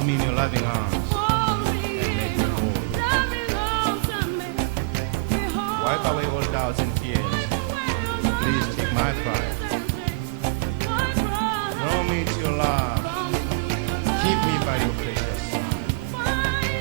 Hold me in your loving arms and make me whole. Wipe away all doubts and fears. Please take my pride. Draw me to your love. Keep me by your precious side.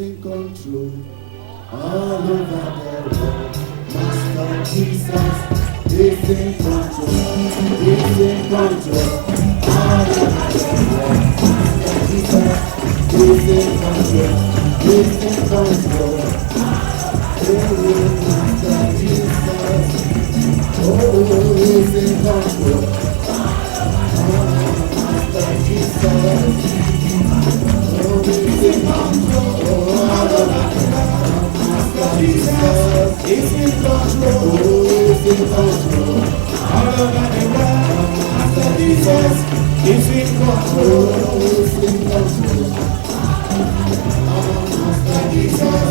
In control all over the world. Master Jesus is in control. He's in control all over the world. Master Jesus is in control. He's in control. Oh, Master Jesus. Oh, he's in control. Oh, Master Jesus. Oh, he's in control. Jesus is in control. Is in control. All over the world, Master Jesus is in control. Is in control. Master Jesus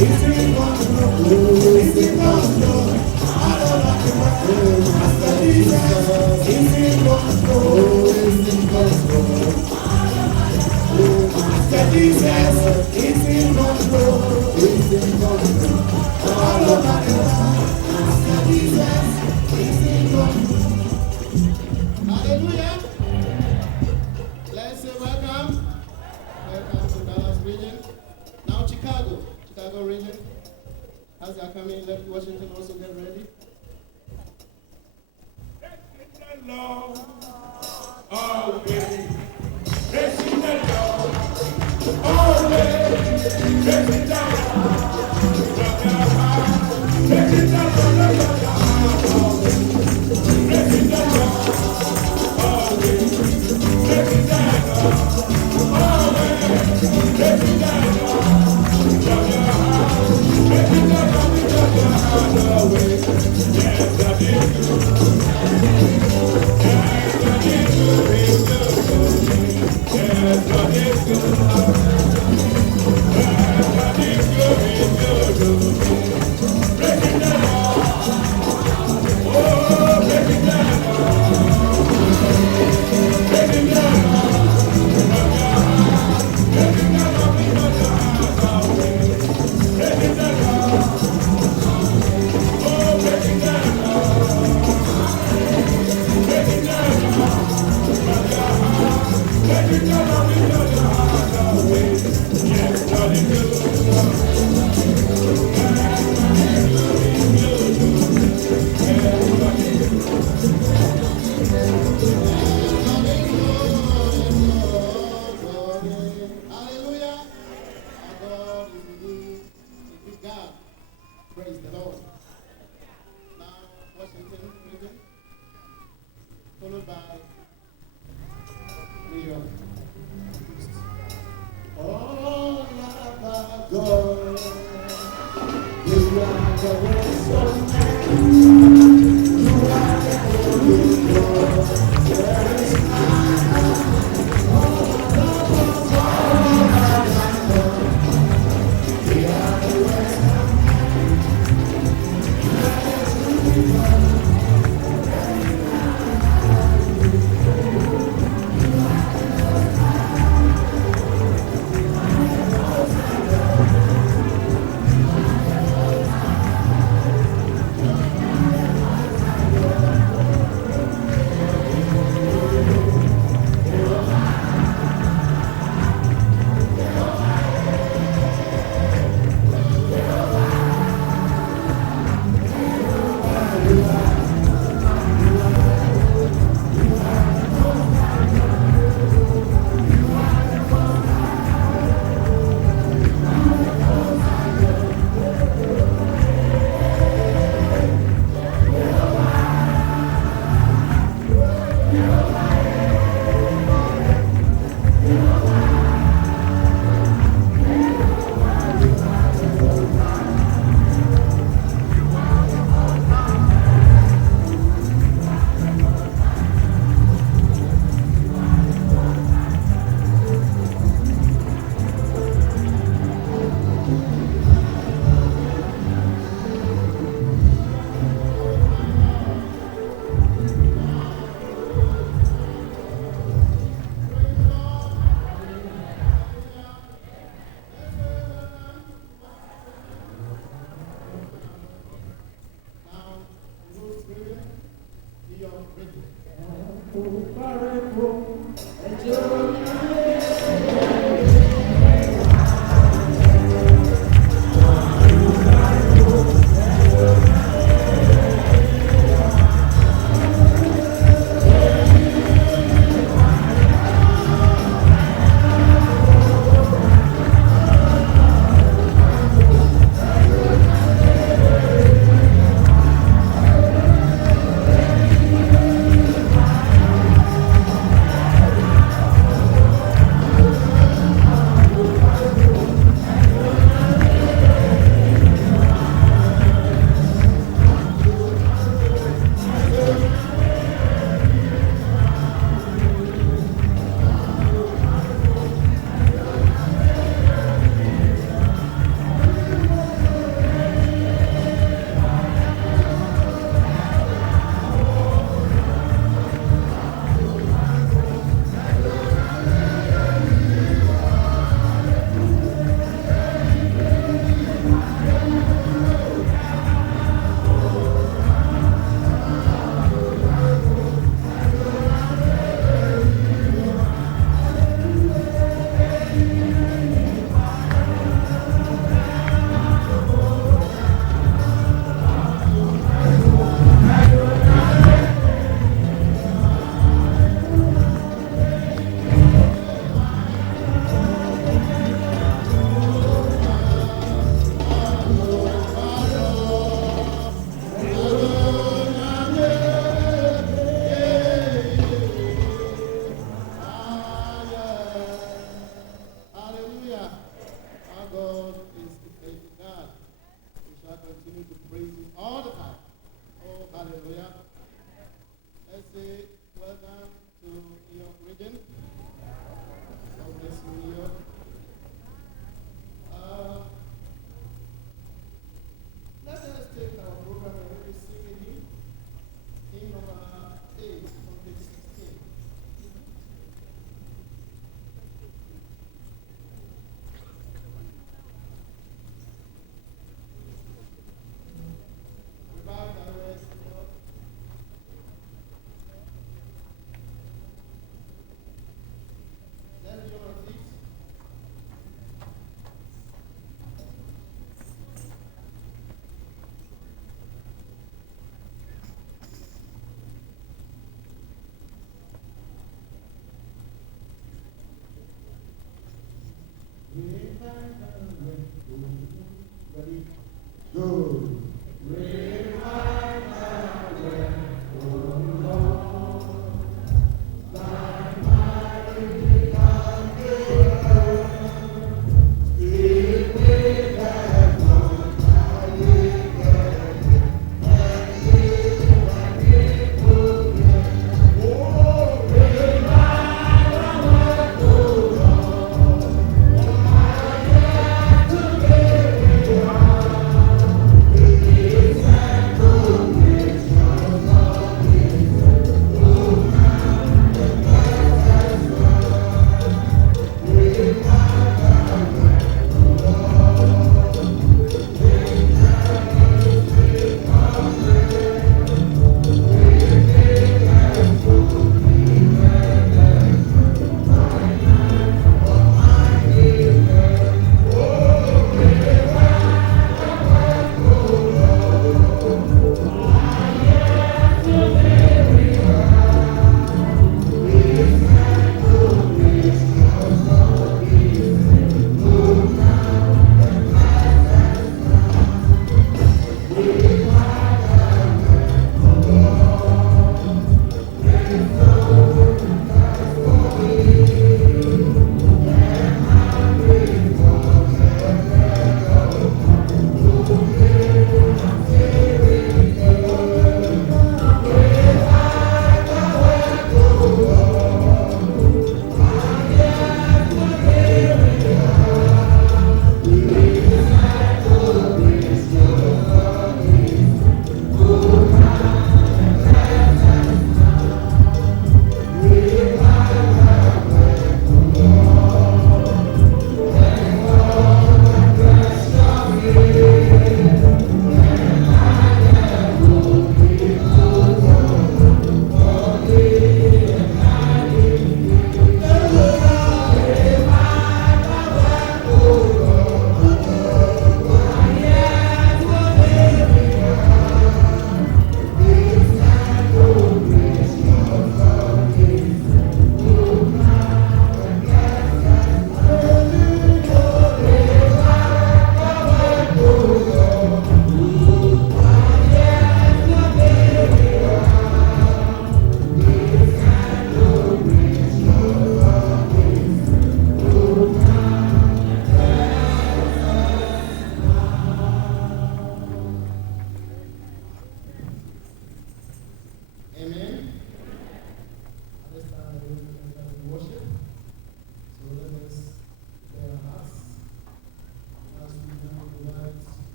is in control. Is in control. All over the world, Master Jesus is in control. Is in control. Master Jesus is in control. Is in control. All over the world, Master Jesus is in control. Hallelujah. Let's say welcome. Welcome to Dallas region. Now Chicago region. As they are coming, let Washington also get ready. Praising the Lord, always. Praising the Lord, always. Praising the Lord.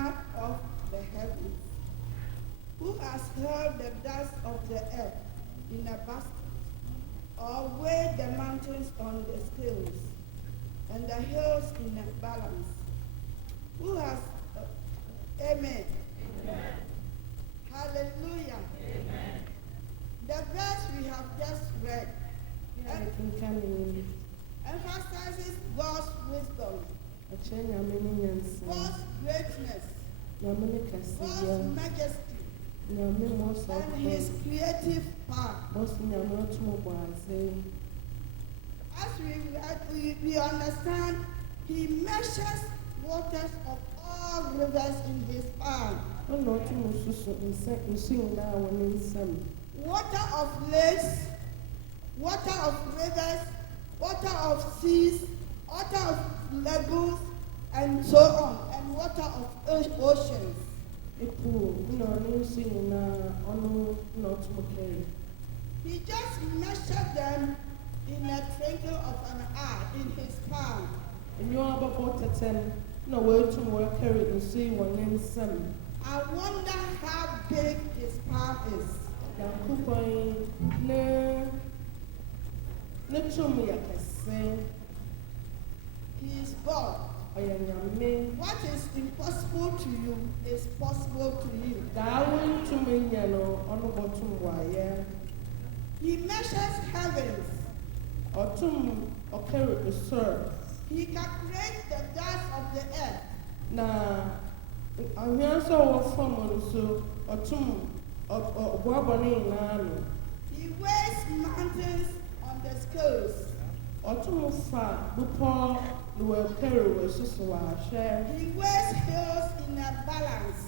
map of the heavens? Who has held the dust of the earth in a basket, or weighed the mountains on the scales, and the hills in a balance? Who has, amen. Amen. Hallelujah. Amen. The verse we have just read emphasizes God's wisdom, God's greatness, God's majesty, and his creative power. As we understand, he measures waters of all rivers in his palm. Water of lakes, water of rivers, water of seas, water of lagoons, and so on, and water of oceans. He just measured them in a twinkle of an eye in his palm. I wonder how big his palm is. He is God. What is impossible to you is possible to you. He measures heavens. He calculates the dust of the earth. He weighs mountains on the scales. He weighs hills in a balance.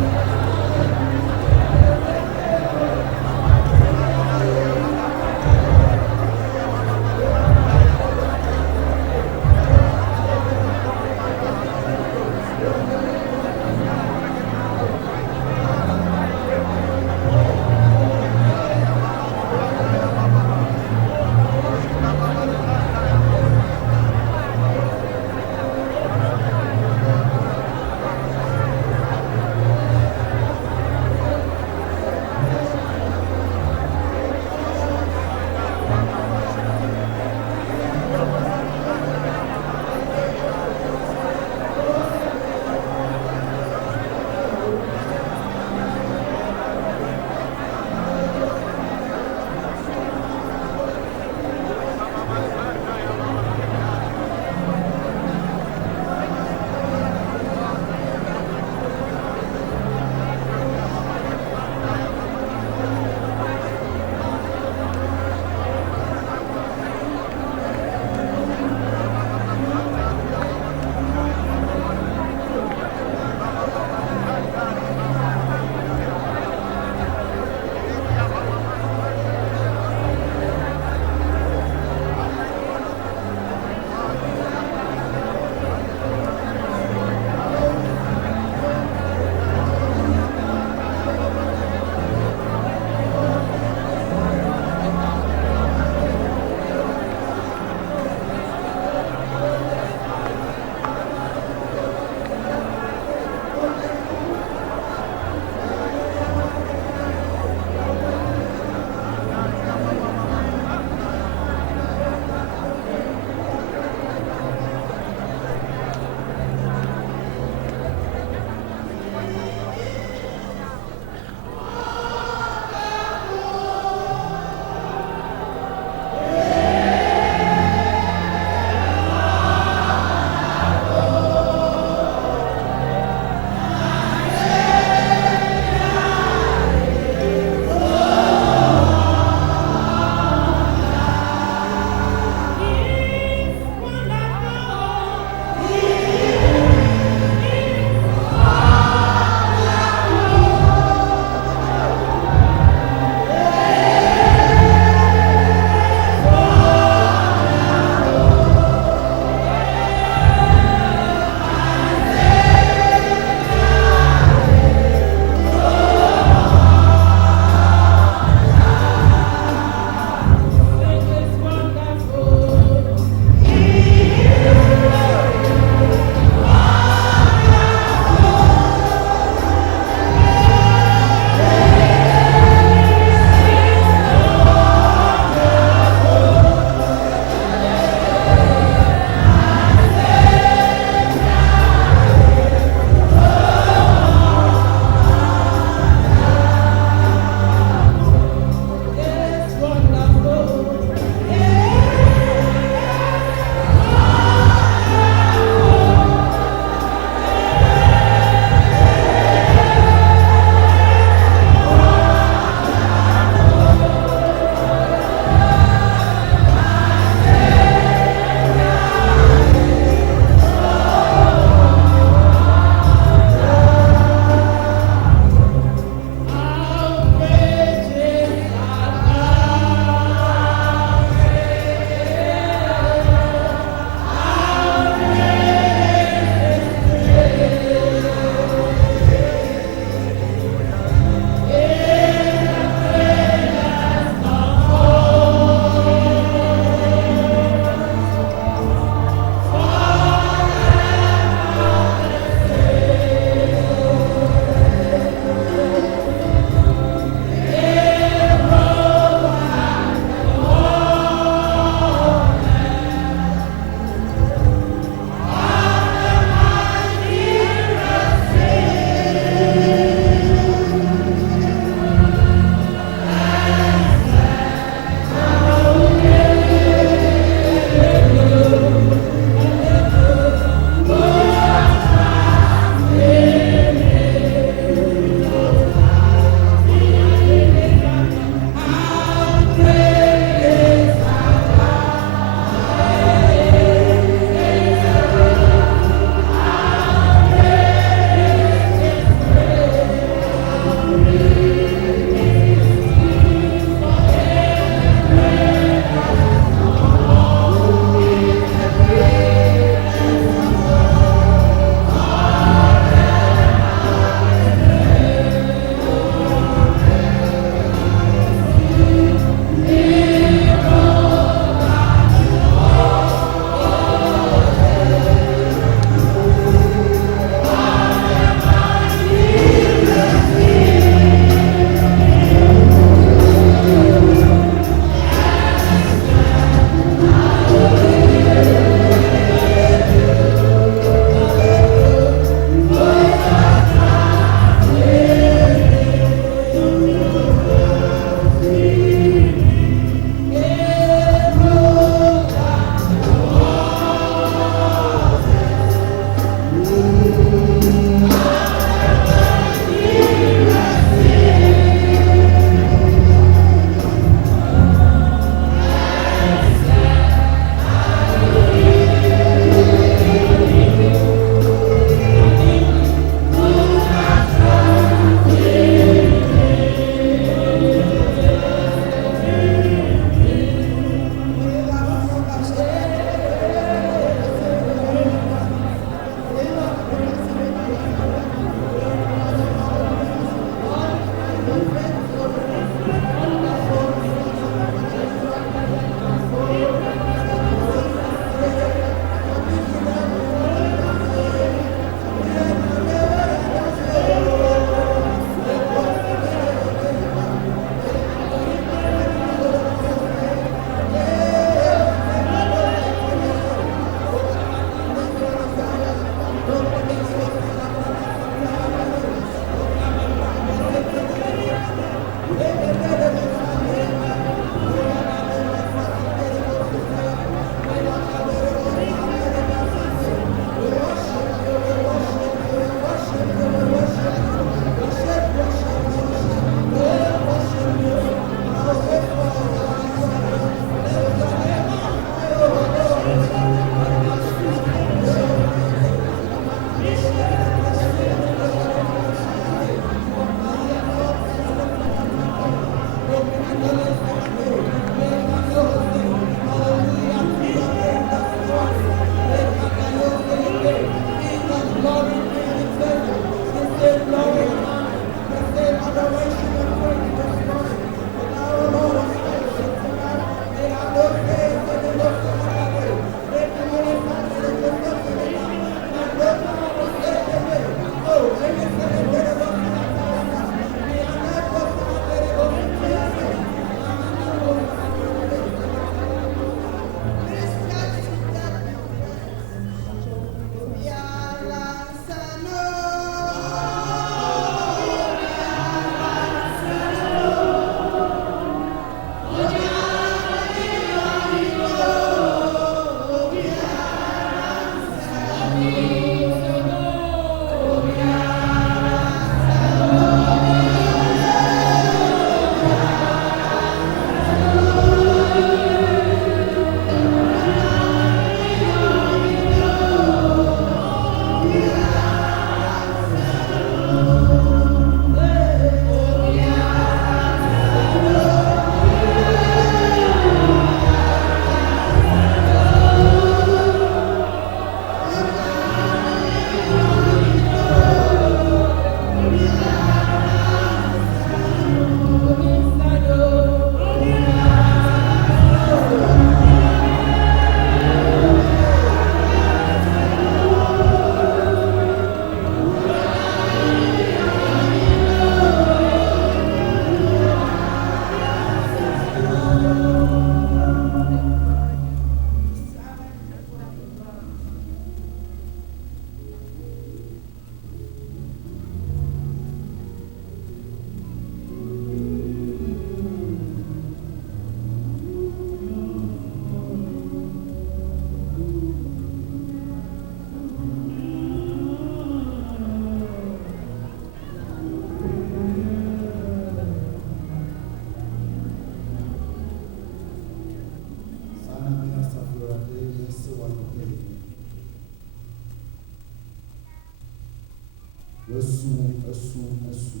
Asu.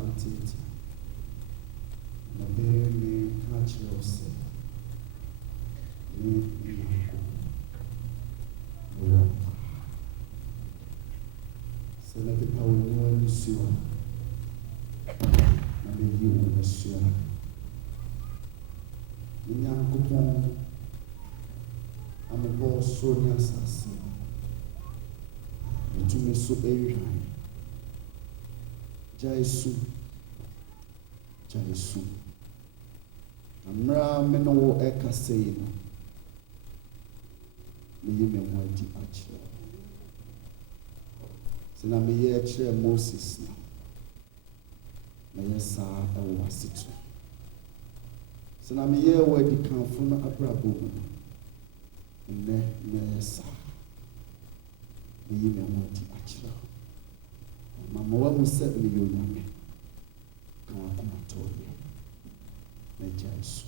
Atete. Na me catch yourself. Me so let the power know you see. Na me you will see. Nyankopɔn amebɔ soro ne asase metumi so ɛnwan gyae su na mmerɛ me ne wo ɛkasa yi no meyi me ho adi akyerɛ sɛ na meyɛ kyerɛ Moses na meyɛ saa ɛwɔ asetena sɛ na meyɛ wɔ adi kanfo no abrabɔ mu nnɛ meyɛ saa meyi me ho adi akyerɛ mama wahu sɛ meyɛ onyame ka wakoma tɔɔ yɛ na gyae so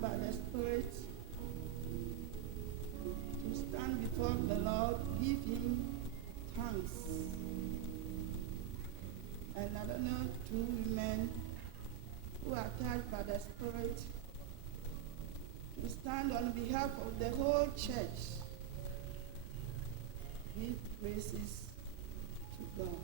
by the Spirit to stand before the Lord, give him thanks. And I don't know, two women who are touched by the Spirit to stand on behalf of the whole church. Give praises to God.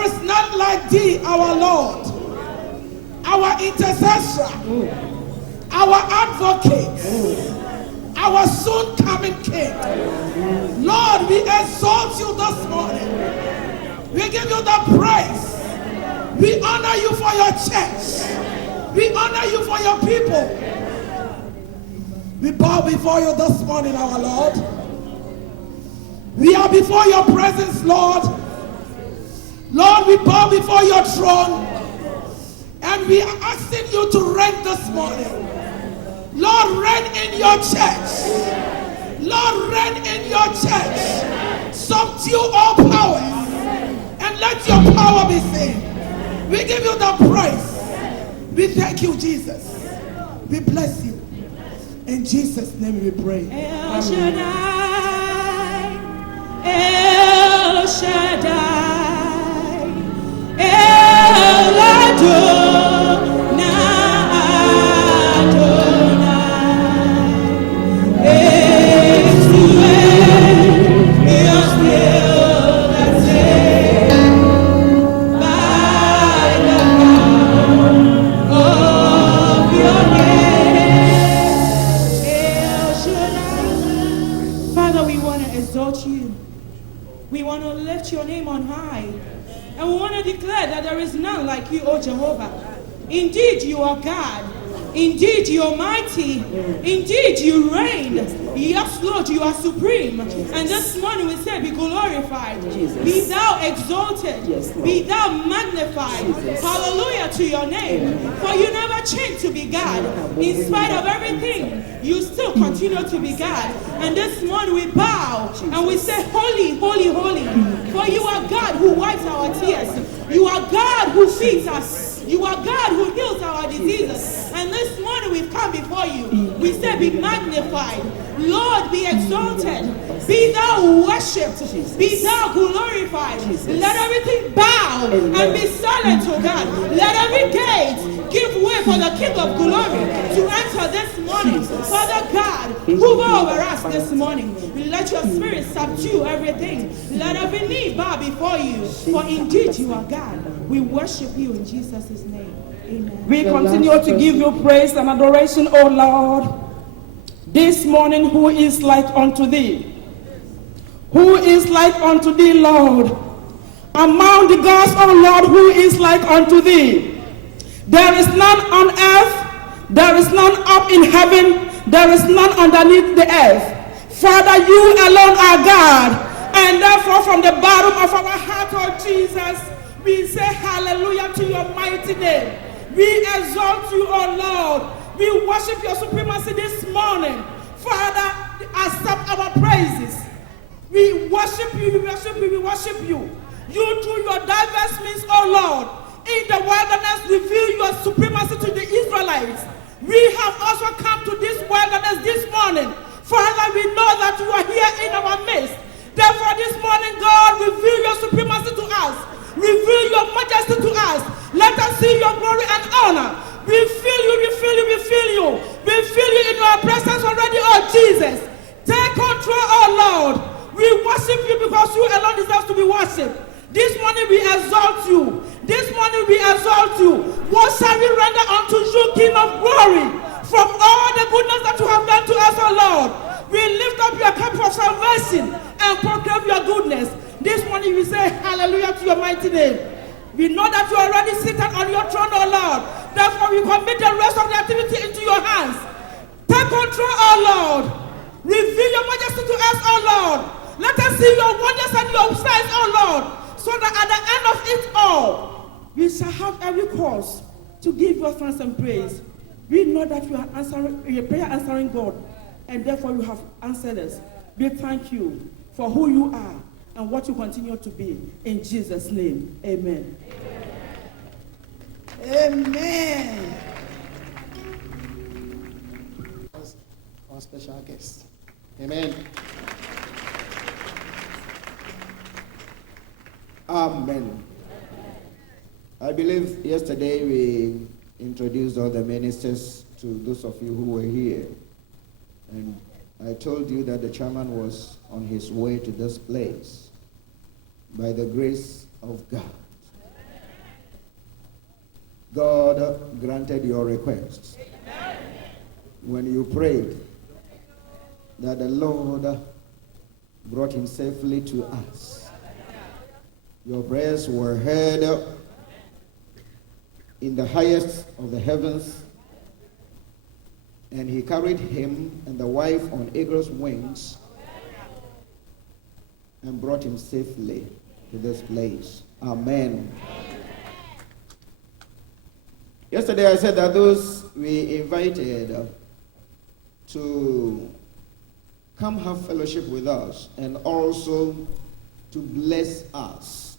There is none like thee, our Lord, our intercessor, our advocate, our soon coming King. Lord, we exalt you this morning. We give you the praise. We honor you for your church. We honor you for your people. We bow before you this morning, our Lord. We are before your presence, Lord. Lord, we bow before your throne. And we are asking you to reign this morning. Lord, reign in your church. Lord, reign in your church. Subdue all powers. And let your power be seen. We give you the praise. We thank you, Jesus. We bless you. In Jesus' name we pray. El Shaddai, El Shaddai, El Adonai, Adonai, Yeshua, you're still the same by the power of your name. El Shaddai. Father, we want to exalt you. We want to lift your name on high. And we want to declare that there is none like you, O Jehovah. Indeed, you are God. Indeed, you are mighty. Indeed, you reign. Yes, Lord, you are supreme. And this morning we say, be glorified. Be thou exalted. Be thou magnified. Hallelujah to your name. For you never change to be God. In spite of everything, you still continue to be God. And this morning we bow and we say, holy, holy, holy. For you are God who wipes our tears. You are God who feeds us. You are God who heals our diseases. And this morning we've come before you. We say, be magnified. Lord, be exalted. Be thou worshipped. Be thou glorified. Let everything bow and be silent, O God. Let every gate give way for the King of glory to enter this morning. Father God, hover over us this morning. Let your spirit subdue everything. Let every knee bow before you. For indeed you are God. We worship you in Jesus' name. Amen. We continue to give you praise and adoration, O Lord. This morning, who is like unto thee? Who is like unto thee, Lord? Among the gods, O Lord, who is like unto thee? There is none on earth, there is none up in heaven, there is none underneath the earth. Father, you alone are God. And therefore, from the bottom of our heart, oh Jesus, we say hallelujah to your mighty name. We exalt you, O Lord. We worship your supremacy this morning. Father, accept our praises. We worship you, we worship you, we worship you. You through your diverse means, O Lord, in the wilderness reveal your supremacy to the Israelites. We have also come to this wilderness this morning. Father, we know that you are here in our midst. Therefore, this morning, God, reveal your supremacy to us. Reveal your majesty to us. Let us see your glory and honor. We feel you, we feel you, we feel you. We feel you in your presence already, oh Jesus. Take control, oh Lord. We worship you because you alone deserve to be worshipped. This morning we exalt you. This morning we exalt you. What shall we render unto you, King of glory? From all the goodness that you have done to us, oh Lord. We lift up your cup of salvation and proclaim your goodness. This morning we say hallelujah to your mighty name. We know that you are already seated on your throne, oh Lord. Therefore we commit the rest of the activity into your hands. Take control, oh Lord. Reveal your majesty to us, oh Lord. Let us see your wonders and your signs, oh Lord. So that at the end of it all, we shall have every cause to give you thanks and praise. We know that you are answering, a prayer answering God, and therefore you have answered us. We thank you for who you are and what you continue to be. In Jesus' name, amen. Amen. Our special guest. Amen. Amen. I believe yesterday we introduced all the ministers to those of you who were here. And I told you that the chairman was on his way to this place by the grace of God. God granted your request. When you prayed that the Lord brought him safely to us. Your prayers were heard in the highest of the heavens, and he carried him and the wife on eagle's wings and brought him safely to this place. Amen. Yesterday I said that those we invited to come have fellowship with us and also to bless us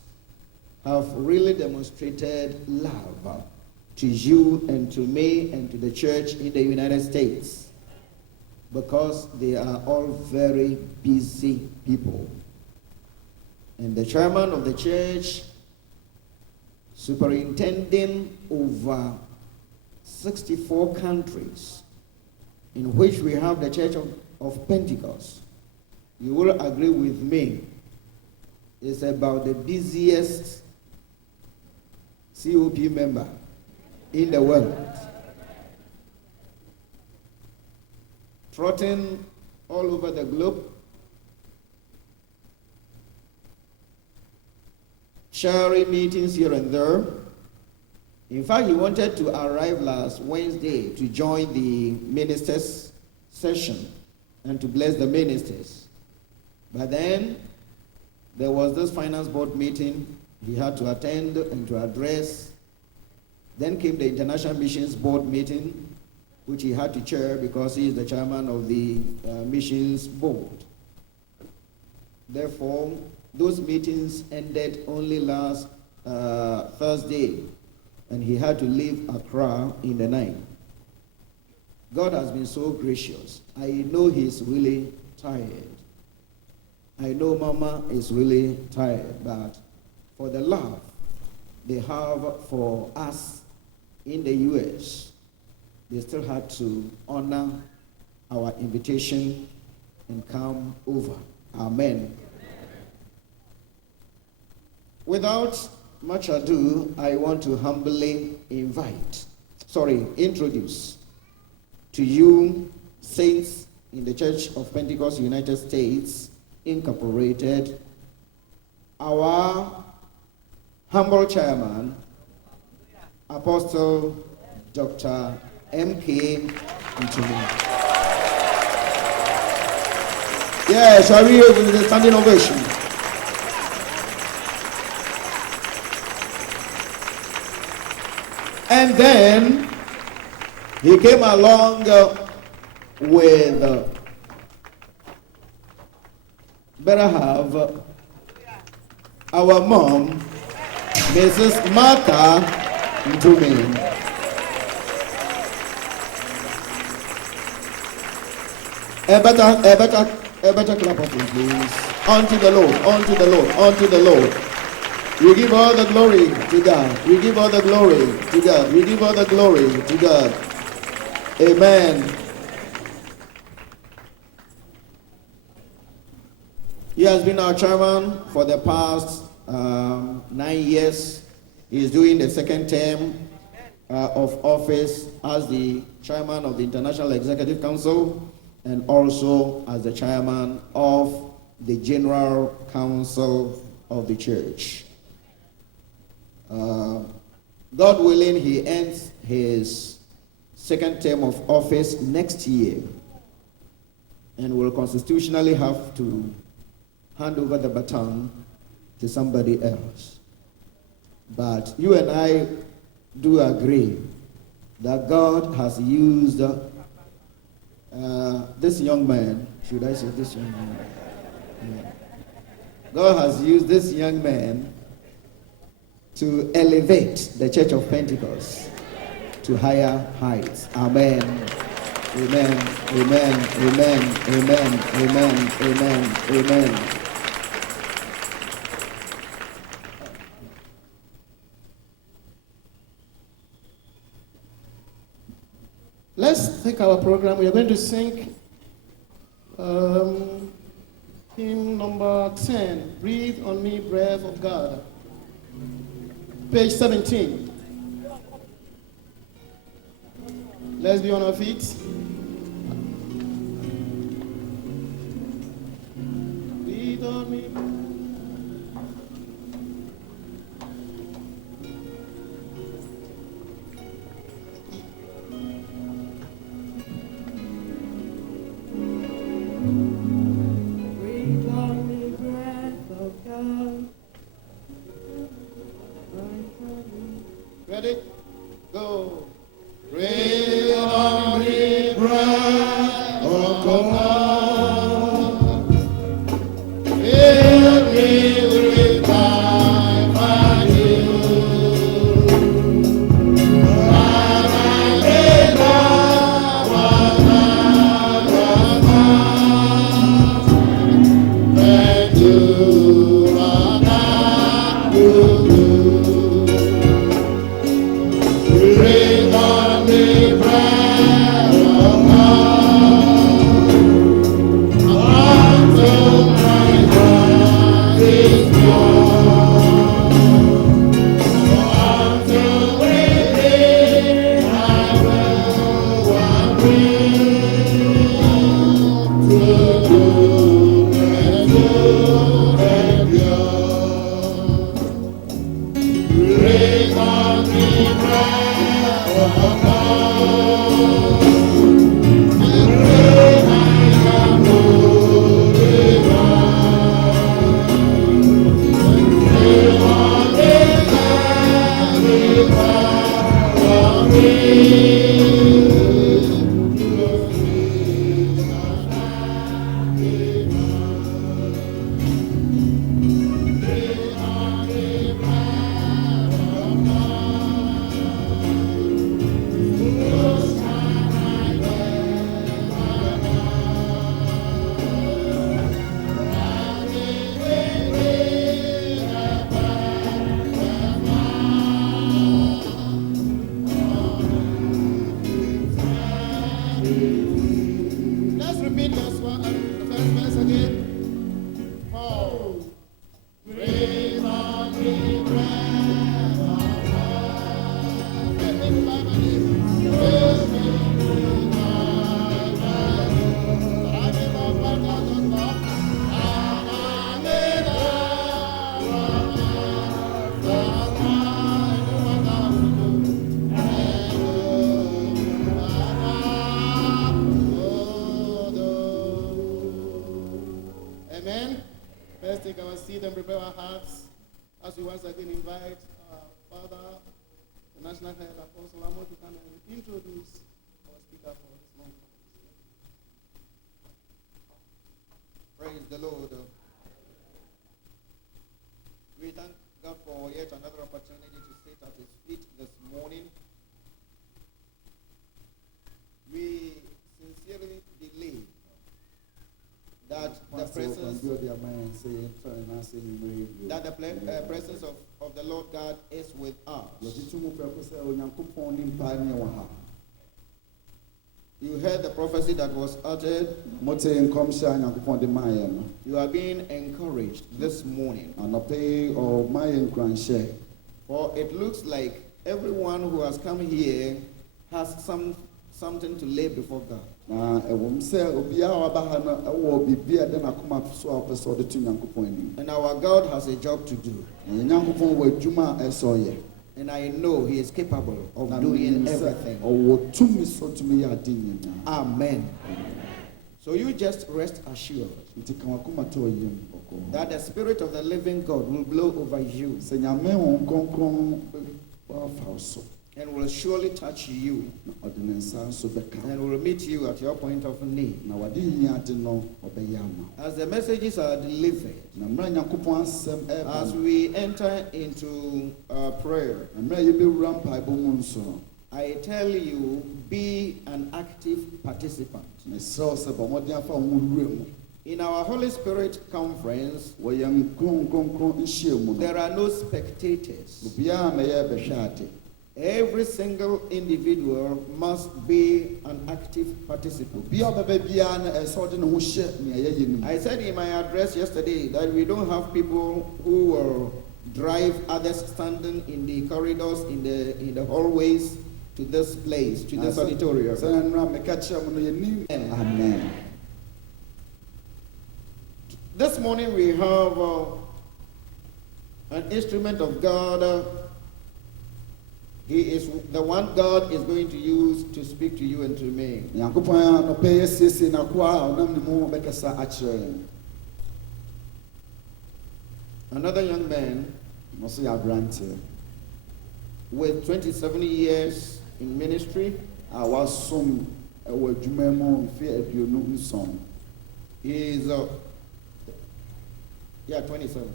have really demonstrated love to you and to me and to the church in the United States, because they are all very busy people. And the chairman of the church, superintending over 64 countries in which we have the Church of Pentecost, you will agree with me, is about the busiest COP member in the world. Trotting all over the globe, sharing meetings here and there. In fact, he wanted to arrive last Wednesday to join the ministers' session and to bless the ministers. But then there was this finance board meeting he had to attend and to address. Then came the International Missions Board meeting, which he had to chair because he is the chairman of the missions board. Therefore, those meetings ended only last Thursday, and he had to leave Accra in the night. God has been so gracious. I know he's really tired. I know Mama is really tired, but for the love they have for us in the U.S., they still had to honor our invitation and come over. Amen. Without much ado, I want to humbly introduce to you saints in the Church of Pentecost United States Incorporated, our humble chairman, Apostle Dr. M.K. Ntumi. Yeah, shall we give the standing ovation? And then he came along with better have our mom, Mrs. Martha Ntumi. A better clap of him, please. Unto the Lord, unto the Lord, unto the Lord. We give all the glory to God. We give all the glory to God. We give all the glory to God. Amen. He has been our chairman for the past 9 years. He is doing the second term of office as the chairman of the International Executive Council and also as the chairman of the General Council of the Church. God willing, he ends his second term of office next year and will constitutionally have to hand over the baton to somebody else. But you and I do agree that God has used this young man. Should I say this young man? Yeah. God has used this young man to elevate the Church of Pentecost to higher heights. Amen. Amen. Amen. Amen. Amen. Amen. Amen. Amen. Let's take our program. We are going to sing hymn number 10, Breathe on Me, Breath of God. Page 17. Let's be on our feet. Breathe on me. Breathe on me, breath of God. Ready? Go. Breathe on me, breath of God. Fill me with life anew. While I lay down what I was not, and do what I will do. Breathe on me, breath of God, until my heart is pure. Until within I will walk to do and pure. Breathe on me, breath of God. Breathe I am moving on. Breathe on me, every part of me. Let's repeat this one, the first verse again. Oh, breathe on me, breath of God. Let me revive my name. Fill me with life anew, that I may love what thou dost not, and I may love what thou dost not, do what thou wilt do, and do what thou wilt do. Amen. Let's take our seat and prepare our hearts as we once again invite our Father, the National Head Apostle Amo, to come and introduce our speaker for this month. Praise the Lord. We thank God for yet another opportunity to sit at His feet this morning. We sincerely believe that the presence presence of the Lord God is with us. You heard the prophecy that was uttered. You are being encouraged this morning. For it looks like everyone who has come here has something to lay before God. And our God has a job to do. And I know He is capable of doing everything. Amen. So you just rest assured that the Spirit of the living God will blow over you and will surely touch you and will meet you at your point of need. As the messages are delivered, as we enter into prayer, I tell you, be an active participant. In our Holy Spirit conference, there are no spectators. Every single individual must be an active participant. I said in my address yesterday that we don't have people who will drive others standing in the corridors, in the hallways, to this place, to this auditorium. Amen. This morning we have an instrument of God. He is the one God is going to use to speak to you and to me. Another young man with 27 years in ministry. He is 27.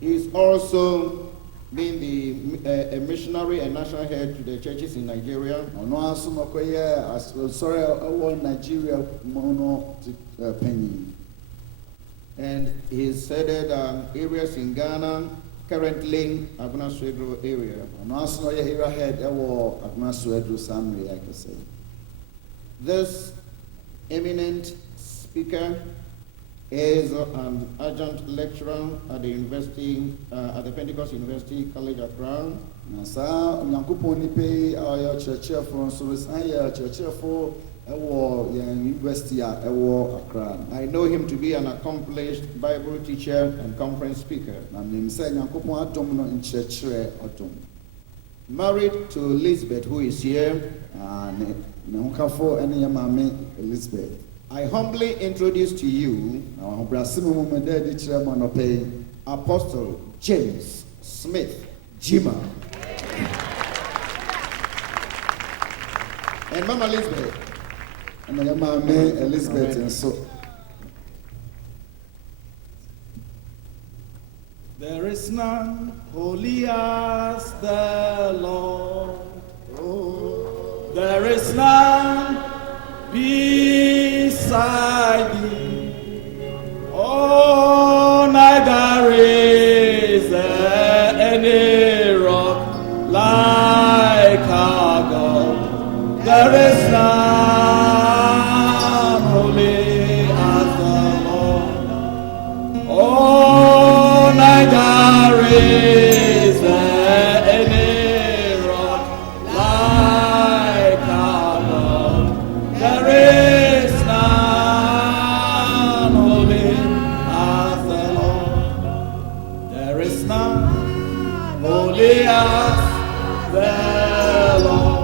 He is also being a missionary and national head to the churches in Nigeria. And he's headed areas in Ghana, currently Aguna Swedro area. This eminent speaker is an adjunct lecturer at the university, at the Pentecost University College Accra. I know him to be an accomplished Bible teacher and conference speaker. Married to Elizabeth, who is here. I humbly introduce to you Apostle James Smith Jima. And Mama Elizabeth. And so. There is none holy as the Lord. Oh, there is none beside thee. Oh, neither is there any rock like our God. There is none holy as the Lord. Oh, neither is there any rock like our God. There is none holy as the Lord. There is none holy as the Lord.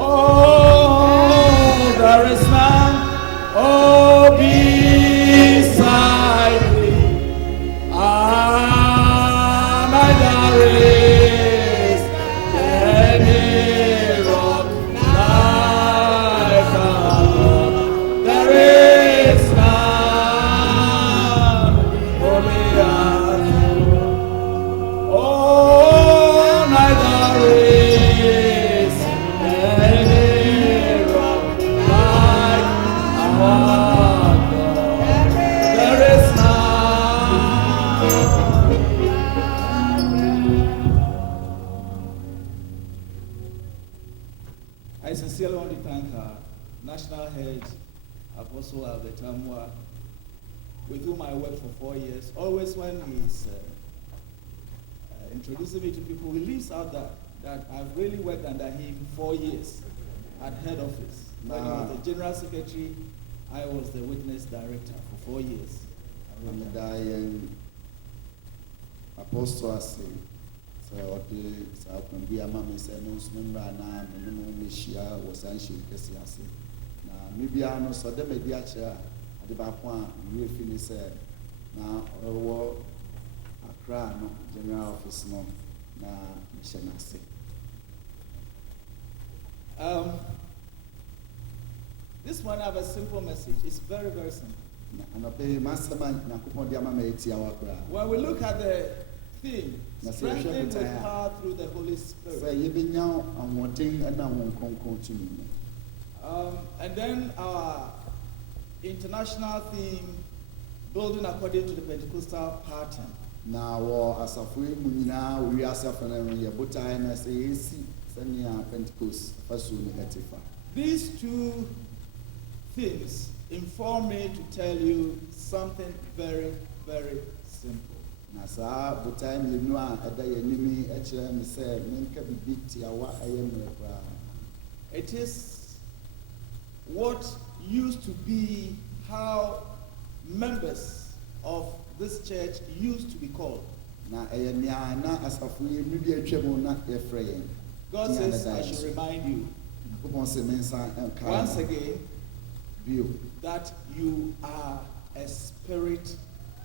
Oh, there is none, oh, beside thee. Ah, neither is any rock like our God. There is none holy as the Lord. Oh, neither is any rock like our God. There is I sincerely want to thank our national head, Apostle Albert Amwa, with whom I worked for 4 years. Always when he's introducing me to people, he leaves out that I've really worked under him 4 years at head office. When he was the general secretary, I was the witness director for 4 years. Apostle Ase, so can be a mammy said no member and Mishia was anxious. Now, maybe I know so the media chair at the back one, we finish now, or Accra, no, general office, no, now, Missionary. This one I have a simple message. It's very, very simple. When we look at the theme, strengthened with power through the Holy Spirit. And then our international theme, building according to the Pentecostal pattern. Now, as a free Munina, we are suffering your butter and as a Pentecost. These two things inform me to tell you something very, very simple. Na saa botae mmienu a ɛda yɛn anim ɛkyerɛ me sɛ menka bibi tiawa ɛyɛ mmerɛ koraa. It is what used to be how members of this church used to be called. Na ɛyɛ nea na asafo yi mmiri bi atwa mu na yɛfrɛ yɛn. God says, I should remind you Nyankopɔn sɛ me nsa nka once again bio that you are a spirit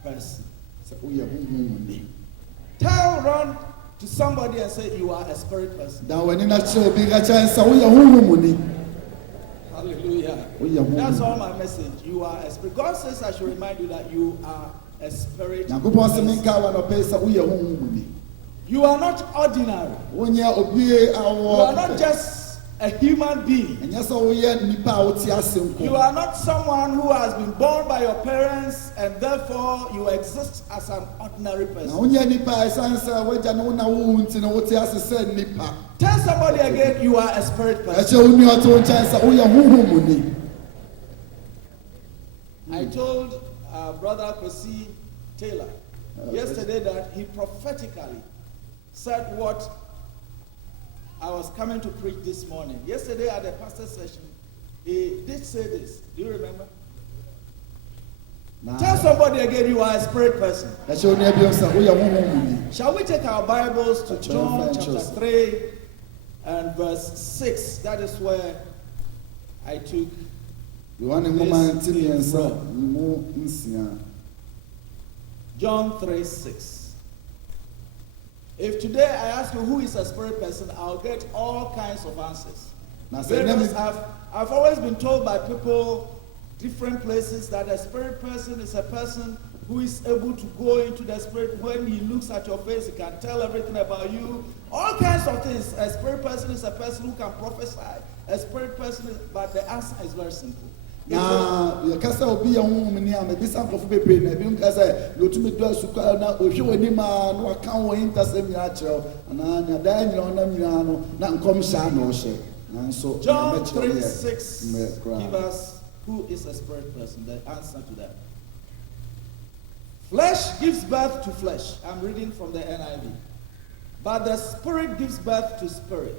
person. sɛ woyɛ honhom mu ni. Run to somebody and say you are a spirit person. Da w'ani na kyerɛ obi ka kyerɛ sɛ woyɛ honhom mu ni. Hallelujah. Woyɛ honhom. That's all my message. You are a spirit. God says I should remind you that you are a spirit Nyankopɔn sɛ me person. nka wa nɔpɛ sɛ woyɛ honhom mu ni. You are not ordinary. Wonyɛ obi You awɔ. are not just a human being. Ɛnyɛ sɛ woyɛ nipa a wote ase nko. You are not someone who has been born by your parents and therefore you exist as an ordinary Na person. wonyɛ nipa a ɛsan sɛ wagya ne wo na wo nti na wote ase sɛ nipa. Tell somebody again you are a spirit person. Ɛkyɛ wo nua ɔte wo nkyɛn sɛ woyɛ honhom mu ni. I told Brother Kwesi Taylor yesterday that he prophetically said what I was coming to preach this morning. Yesterday at the pastor session, he did say this. Do you remember? Na Tell somebody again you are a spirit person. ɛkyɛ wo nua bi sɛ woyɛ honhom mu ni. Shall we take our Bibles to John chapter Ventures. 3 and verse 6? That is where I took. Yohane nwoma This nti mmiɛnsa is mu nsia. John 3:6. If today I ask you who is a spirit person, I'll get all kinds of answers. Na sɛ nyɛ Because me I've always been told by people, different places, that a spirit person is a person who is able to go into the spirit. When he looks at your face, he can tell everything about you. All kinds of things. A spirit person is a person who can prophesy. A spirit person is, but the answer is very simple. na yɛkasa obi yɛ honhom ni a mebisa nkurɔfo bebree na ebinom ka sɛ yɛtumi dɔ asukwa na ohwɛ w'anim a na waka wɔ ntasɛm nyinaa kyerɛ wo anaa nea daa nyina ɔnam nyinaa no na nkɔmhyɛ a na ɔhyɛ nanso John nea mɛkyerɛ wo yɛ 3:6 mmerɛ koraa. give us who is a spirit person, the answer to that. Flesh gives birth to flesh. I'm reading from the NIV. But the spirit gives birth to spirit.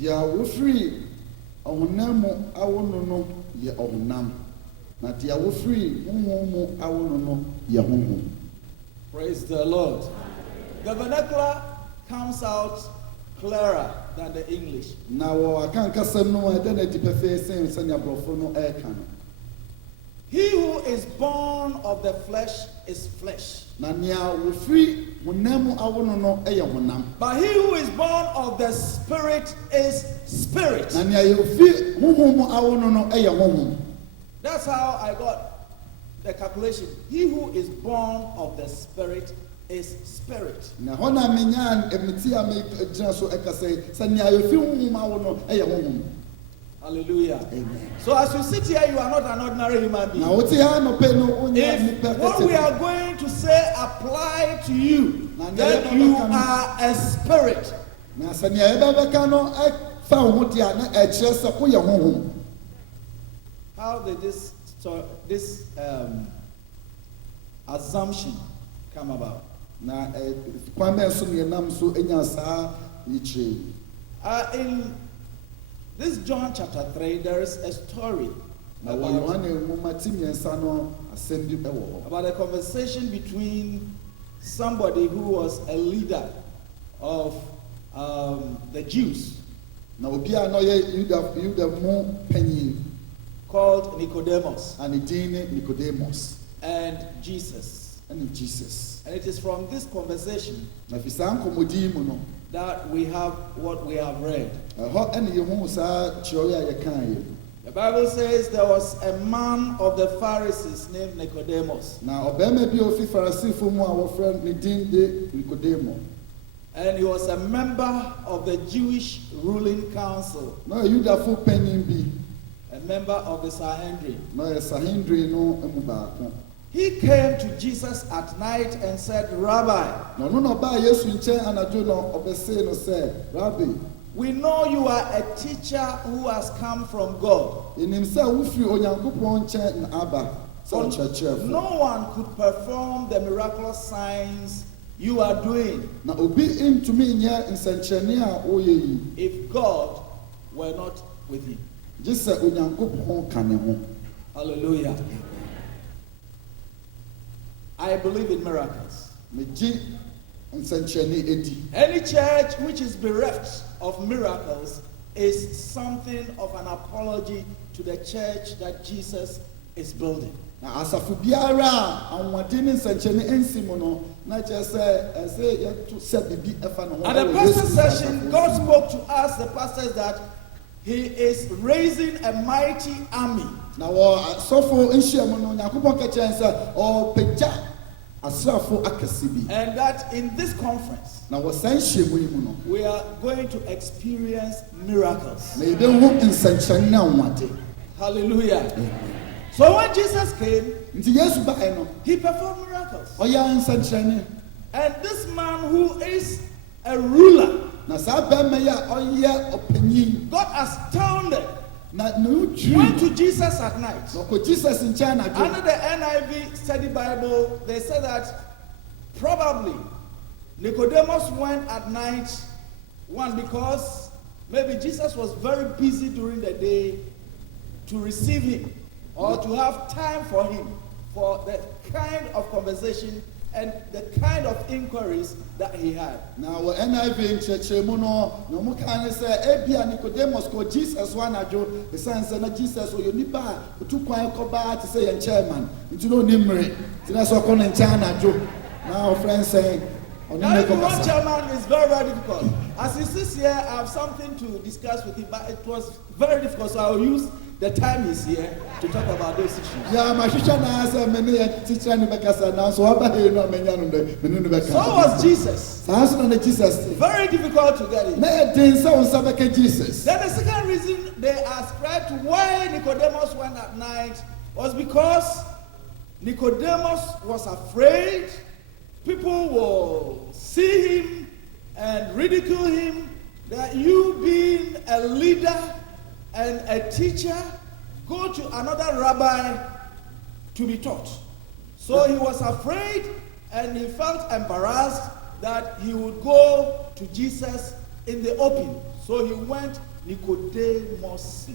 deɛ wofiri ɔhonam mu awo no no yɛ ɔhonam na deɛ wofiri honhom mu awo no no yɛ honhom. Praise the Lord. The vernacular comes out clearer than the English. na wɔ akankasɛm no a ɛda no adi pɛfɛɛ sɛn sɛnea aborɔfo no ɛreka no. He who is born of the flesh is flesh. na nea wofiri honam mu awo no no yɛ honam. But he who is born of the spirit is spirit. na nea yɛfi honhom mu awo no no yɛ honhom. That's how I got the calculation. He who is born of the spirit is spirit. na hɔ na menyaa meti a megyina so ɛkasa yi sɛ nea yɛfi honhom awo no yɛ honhom. Hallelujah. Amen. So as you sit here, you are not an ordinary human being. na wote ha nɔpɛ no wonyɛ nipa If what we kɛse. are going to say apply to you, Na then nea you yɛbɛka no- are a spirit. na sɛ nea yɛbɛbɛka no ɛfa wo ho deɛ a na ɛkyerɛ sɛ woyɛ honhom. How did this assumption come about? na kwan bɛn so ne yɛnam so anya saa yikyerɛ yi. In this John chapter 3, there is a story na wɔ Yohane nwoma ti mmiɛnsa no asɛm bi wɔ hɔ. about a conversation between somebody who was a leader of the Jews na obi a na ɔyɛ Yuda mu panyin called Nicodemus a ne din ne Nicodemus and Jesus. ɛne Jesus. And it is from this conversation na fi saa nkɔmmɔdi mu no that we have what we have read. ɛhɔ ɛne yɛhu saa kyerɛw a yɛkaeɛ. The Bible says there was a man of the Pharisees named Nicodemus, na ɔbarima bi a ofi Farisifo mu a wɔfrɛ ne din de Nikodemo. and he was a member of the Jewish ruling council, na ɔyɛ Yudafo panyin bi a member of the Sanhedrin. na ɔyɛ Sahedrin no mu baako. He came to Jesus at night and said, Rabbi, na ɔno na ɔbaa Yesu nkyɛn anadwo na ɔbɛsee no sɛ, Rabbi, we know you are a teacher who has come from God. yɛnim sɛ wofiri Onyankopɔn nkyɛn na aba. sɛ ɔkyerɛkyerɛfo. No one could perform the miraculous signs you are doing Na obi ntumi nyɛ nsɛnkyerɛnne a woyɛ yi if God were not with him. gye sɛ Onyankopɔn ka ne ho. Hallelujah. I believe in miracles. Megye nsɛnkyerɛnne edi. Any church which is bereft of miracles is something of an apology to the church that Jesus is building. Na asafo biara a ahoɔden ne nsɛnkyerɛnne nsi mu no na kyerɛ sɛ ɛsɛ yɛto sɛ bibi ɛfa ne ho. At the ɛwɔ pastor Yesu session, asafo God nsi. spoke to us, the pastors, that He is raising a mighty army. Na wɔ asɔfo nhyiamu no Onyankopɔn ka kyerɛ sɛ ɔpagya asraafo akɛse bi. And that in this conference, Na wɔ saa nhyiamu yi mu no we are going to experience miracles. na yɛbɛhu nsɛnkyerɛnne ne ahoɔden. Hallelujah. So when Jesus came, Nti Yesu bae no He performed miracles. ɔyɛ nsɛnkyerɛnne. And this man who is a ruler Na saa bɛrima yi a ɔyɛ ɔpanyin got astounded, na ne ho went dwiri to Jesus at night. na ɔkɔ Jesus nkyɛn Under anadwo. the NIV study Bible, they said that probably Nicodemus went at night, one, because maybe Jesus was very busy during the day to receive him or to have time for him for the kind of conversation and the kind of inquiries that he had. Na wɔ NIV nkyerɛkyerɛmu no na ɔmo kaa ne sɛ ebia Nicodemus kɔ Jesus hɔ anadwo esan sɛ na Jesus ɔyɛ nipa a otu kwan kɔbaa te sɛ yɛn chairman nti na oni mmere nti na sɛ ɔkɔ ne nkyɛn anadwo na ɔfrɛ nsɛn ɔne Now, ne if you want kɔkasa. chairman, it's very, very difficult. As he sits here, I have something to discuss with him, but it was very difficult, so I will use the time he's here to talk about those issues. Ya mahwehwɛ na sɛ me ne yɛ tikyerɛ ne bɛkasa nanso ɔba hɛ no a menya no dɛ me ne no bɛka. So was Jesus. Saa nso na ne Jesus te. Very difficult to get Na in. yɛ den sɛ wo nsa bɛka Jesus. Then the second reason they ascribed to why Nicodemus went at night was because Nicodemus was afraid people will see him and ridicule him, that you being a leader and a teacher go to another rabbi to be taught. So he was afraid and he felt embarrassed that he would go to Jesus in the open. So he went Nicodemus.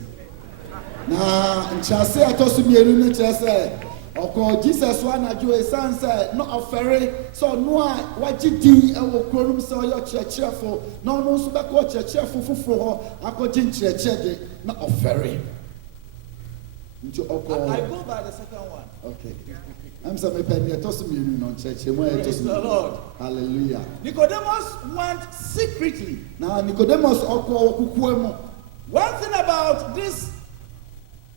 Na nkyɛnse a ɛtɔ so mmienu no kyerɛ sɛ ɔkɔ Jesus hɔ anadwo esan sɛ na ɔfɛre sɛ ɔno a wagye din ɛwɔ kurom sɛ ɔyɛ ɔkyerɛkyerɛfo na ɔno nso bɛkɔ ɔkyerɛkyerɛfo foforɔ hɔ akɔgye nkyerɛkyerɛ de na ɔfɛre nti I ɔkɔ. go by the second one. Okay. I'm saying me penny ɛtɔ so mmienu no nkyerɛkyerɛ mu a ɛtɔ Praise so the mmienu. Lord. Hallelujah. Nicodemus went secretly. Na Nicodemus ɔkɔ kukuo mu. One thing about this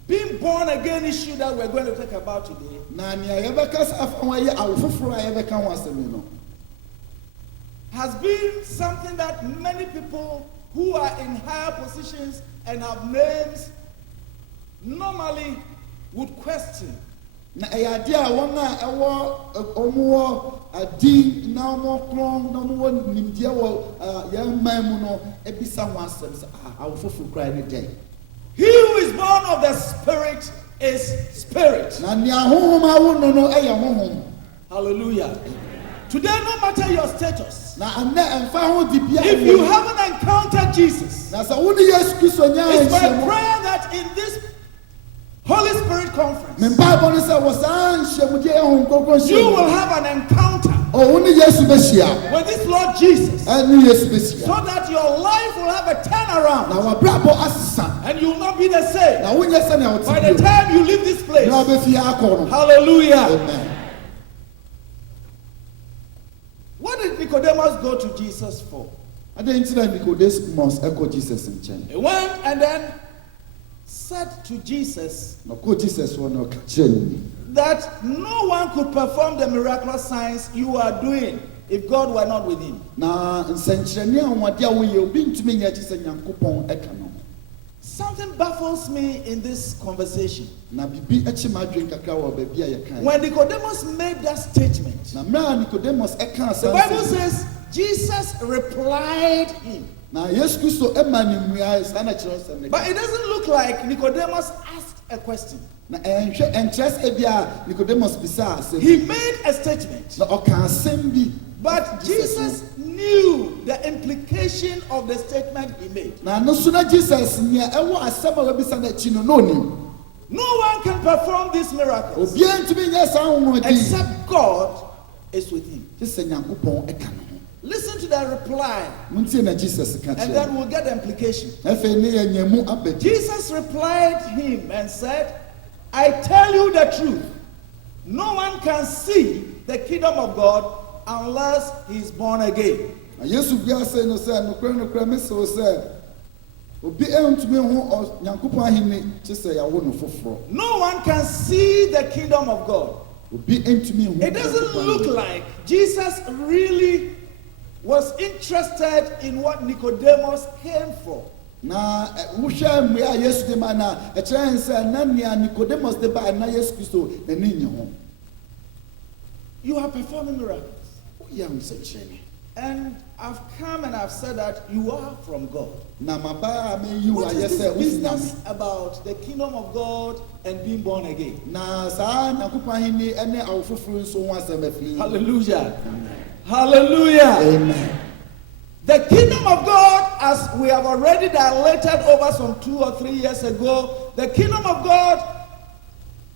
being born again issue that we're going to talk about today Na nea yɛbɛka sɛ afa ho ayɛ awo foforɔ a yɛbɛka ho asɛm yi no. has been something that many people who are in higher positions and have names normally would question. Na ɛyɛ adeɛ a wɔn a ɔmo wɔ adi na ɔmo korɔn na ɔmo wɔ nimdeɛ wɔ yɛn man mu no ebisa ho asɛm sɛ awo foforɔ koraa ne dɛn. He who is born of the Spirit is Spirit. Na nea honhom awo no no ɛyɛ honhom. Hallelujah. Today, no matter your status, Na anɛ ɛmfa ho di bia if you haven't encountered Jesus, na sɛ wo ne Yesu Kristo nya it's my nhyɛmu. prayer that in this Holy Spirit conference, Me mpaebɔ ne sɛ wɔ saa nhyɛmudeɛ ɛho nkɔnkɔn you will nhyɛmu. have an encounter Wo ne Yesu bɛhyia. with this Lord Jesus, Ɛne Yesu so bɛhyia. that your life will have a Na turnaround w'abrabɔ asesa. and you will not be the same Na wonyɛ sɛnea by wɔte the bio. time you leave this place. Na ɔbɛfie akɔ no. Hallelujah. Amen. What did Nicodemus go to Jesus for? Adɛn nti na Nicodemus ɛkɔ Jesus nkyɛn. He went and then said to Jesus Na ɔkɔ Jesus hɔ na ɔka kyerɛ no ni. that no one could perform the miraculous signs you are doing if God were not with him. Na nsɛnkyerɛnne a wɔde a woyɛ obi ntumi nyɛ kye sɛ Nyankopɔn ɛka no. Something baffles me in this conversation. Na bibi akyi ma adwene kakra wɔ baabi a yɛka. When Nicodemus made that statement, Na mmerɛ a Nicodemus ɛka the asɛm Bible sɛ. says Jesus replied him. Na Yesu Kristo ɛma ne mmua saa na kyerɛ sɛ ne. But it doesn't look like Nicodemus asked a question. na ɛnhwɛ ɛnkyerɛ sɛ bi a Nicodemus bisa asɛm He made a statement, na ɔka asɛm bi but Jesus knew the implication of the statement he made. na no so na Jesus nea ɛwɔ asɛm a wabisa n'akyi no na onim No one can perform these miracles obiara ntumi nyɛ saa nwomadi except God is with him. gye sɛ Nyankopɔn ɛka no ho Listen to the reply, montie na Jesus ka and kyerɛ then we'll get the implication. afei ne yɛnya mu abɛdi Jesus replied him and said, I tell you the truth. No one can see the kingdom of God unless he is born again. na Yesu bia sɛ no sɛ nokorɛ mesew sɛ obi ntumi ho Nyankopɔn ahenni kye sɛ yɛawo no foforɔ No one can see the kingdom of God. obi ntumi ho It doesn't look like Jesus really was interested in what Nicodemus came for. na wohwɛ mmea a Yesu de ma na ɛkyerɛ sɛ na nea Nicodemus de ba na Yesu Kristo n'ani nye ho You are performing miracles. woyɛ nsɛnkyerɛnne And I've come and I've said that you are from God. na maba a meyi wo What ayɛ is sɛ this wosi business nyame about the kingdom of God and being born again? na saa Nyankopɔn ahenni ne awo foforɔ nso ho asɛm afiri Hallelujah. Hallelujah. amen The kingdom of God, as we have already dilated over some 2 or 3 years ago, the kingdom of God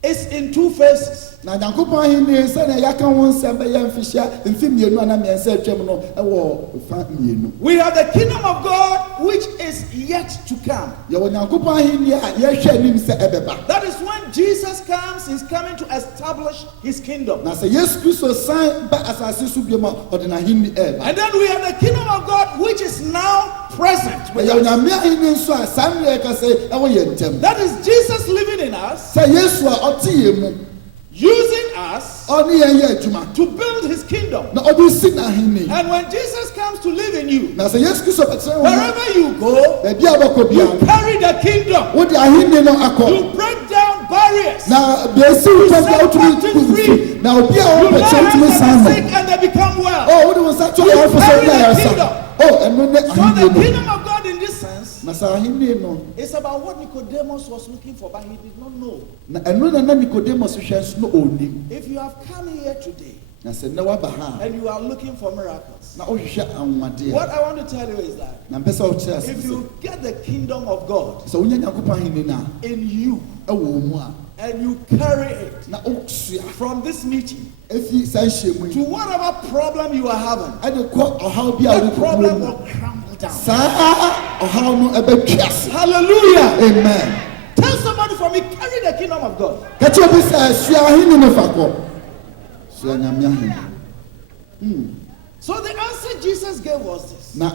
is in 2 phases. na Nyankopɔn ahenni sɛnea yɛaka ho nsɛm bɛyɛ mfihyia mfi mmienu ana mmiɛnsa atwam no ɛwɔ fa mmienu We have the kingdom of God which is yet to come. yɛwɔ Nyankopɔn ahenni a yɛhwɛ anim sɛ ɛbɛba That is when Jesus comes, he's coming to establish his kingdom. na sɛ Yesu Kristo san ba asase so biom a ɔde n'ahenni ɛɛba And then we have the kingdom of God which is now present with ɛyɛ us. Onyame ahenni nso a saa mmerɛ ɛka sɛ ɛwɔ yɛn ntam That is Jesus living in us, sɛ Yesu a ɔte yɛn mu using us ɔne yɛn yɛ adwuma to build his kingdom. na ɔde si n'ahenni And when Jesus comes to live in you, na sɛ Yesu Kristo bɛkyerɛ wo wherever you go, baabi a bɛkɔ you biara carry the kingdom. wode ahenni no akɔ You break down barriers. na beesi wo You pɛ set bia wotumi captives kuzi free. na obi a You wɔbɛkyerɛ lay wotumi hands san on the no sick and they become well. o wode wo nsa to ayɛfo sɛ carry wode the ayɛsa kingdom. o ɛno ne So the ahenni no kingdom of God in this sense na sɛ ahenni no is about what Nicodemus was looking for, but he did not know. na ɛno na Nicodemus hwehwɛ nso na ɔnnim If you have come here today na sɛ nnɛ woaba ha and you are looking for miracles, na wohwehwɛ anwomadeɛ what I want to tell you is that na mpɛ sɛ wokyerɛ ase if sɛ you get the kingdom of God sɛ wonya Nyankopɔn ahenni no in you a ɛwɔ wo mu a and you carry it na wosua from this meeting ɛfi saa nhyia mu to yi whatever problem you are having, ɛde kɔ ɔhaw bi a that wode problem kɔkɔɔ mu will crumble down. saa ɔhaw no ɛbɛtwi ase Hallelujah. amen Tell somebody for me, carry the kingdom of God. ka kyerɛ obi sɛ sua ahenni no fa kɔ sua Nyame ahenni So the answer Jesus gave was this: na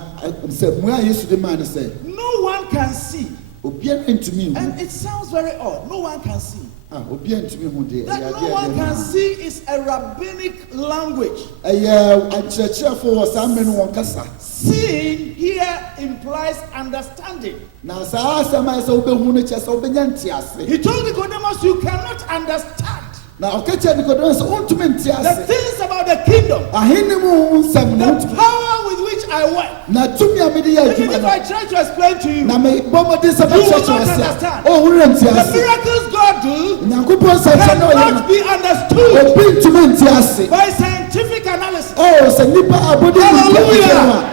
sɛ mmua a Yesu de maa no sɛ no one can see. obiara ntumi hu And it sounds very odd. No one can see. obiara ntumi hu deɛ That no one can see is a rabbinic language. ɛyɛ akyerɛkyerɛfo wɔ saa mmere no wɔn kasa Seeing here implies understanding. na saa asɛm a ɛsɛ wobɛhu no kyerɛ sɛ wobɛnya ntease He told Nicodemus, you cannot understand na ɔka kyerɛ Nicodemus sɛ wontumi nte the ase things about the kingdom, ahenni mu ho nsɛm no the wontumi power with which I work. na tumi a mede yɛ Even adwuma if no I try to explain to you, na mebɔ mmɔden sɛ You will bɛkyerɛkyerɛ not ase a understand. ɔwore nte the ase miracles God do onyankopɔn nsɛnkyɛ na ɔyɛ cannot be understood no obi ntumi nte ase by scientific analysis. sɛ nnipa abɔde Hallelujah.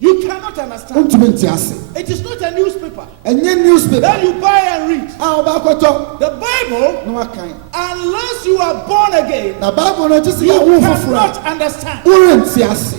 You cannot understand. wontumi nte ase It is not a newspaper ɛnyɛ newspaper that you buy and read. a wobɛakɔtɔ The Bible, na wakan unless you are born again, na bible no gye sɛ you yɛwo foforɔ cannot understand. a worente ase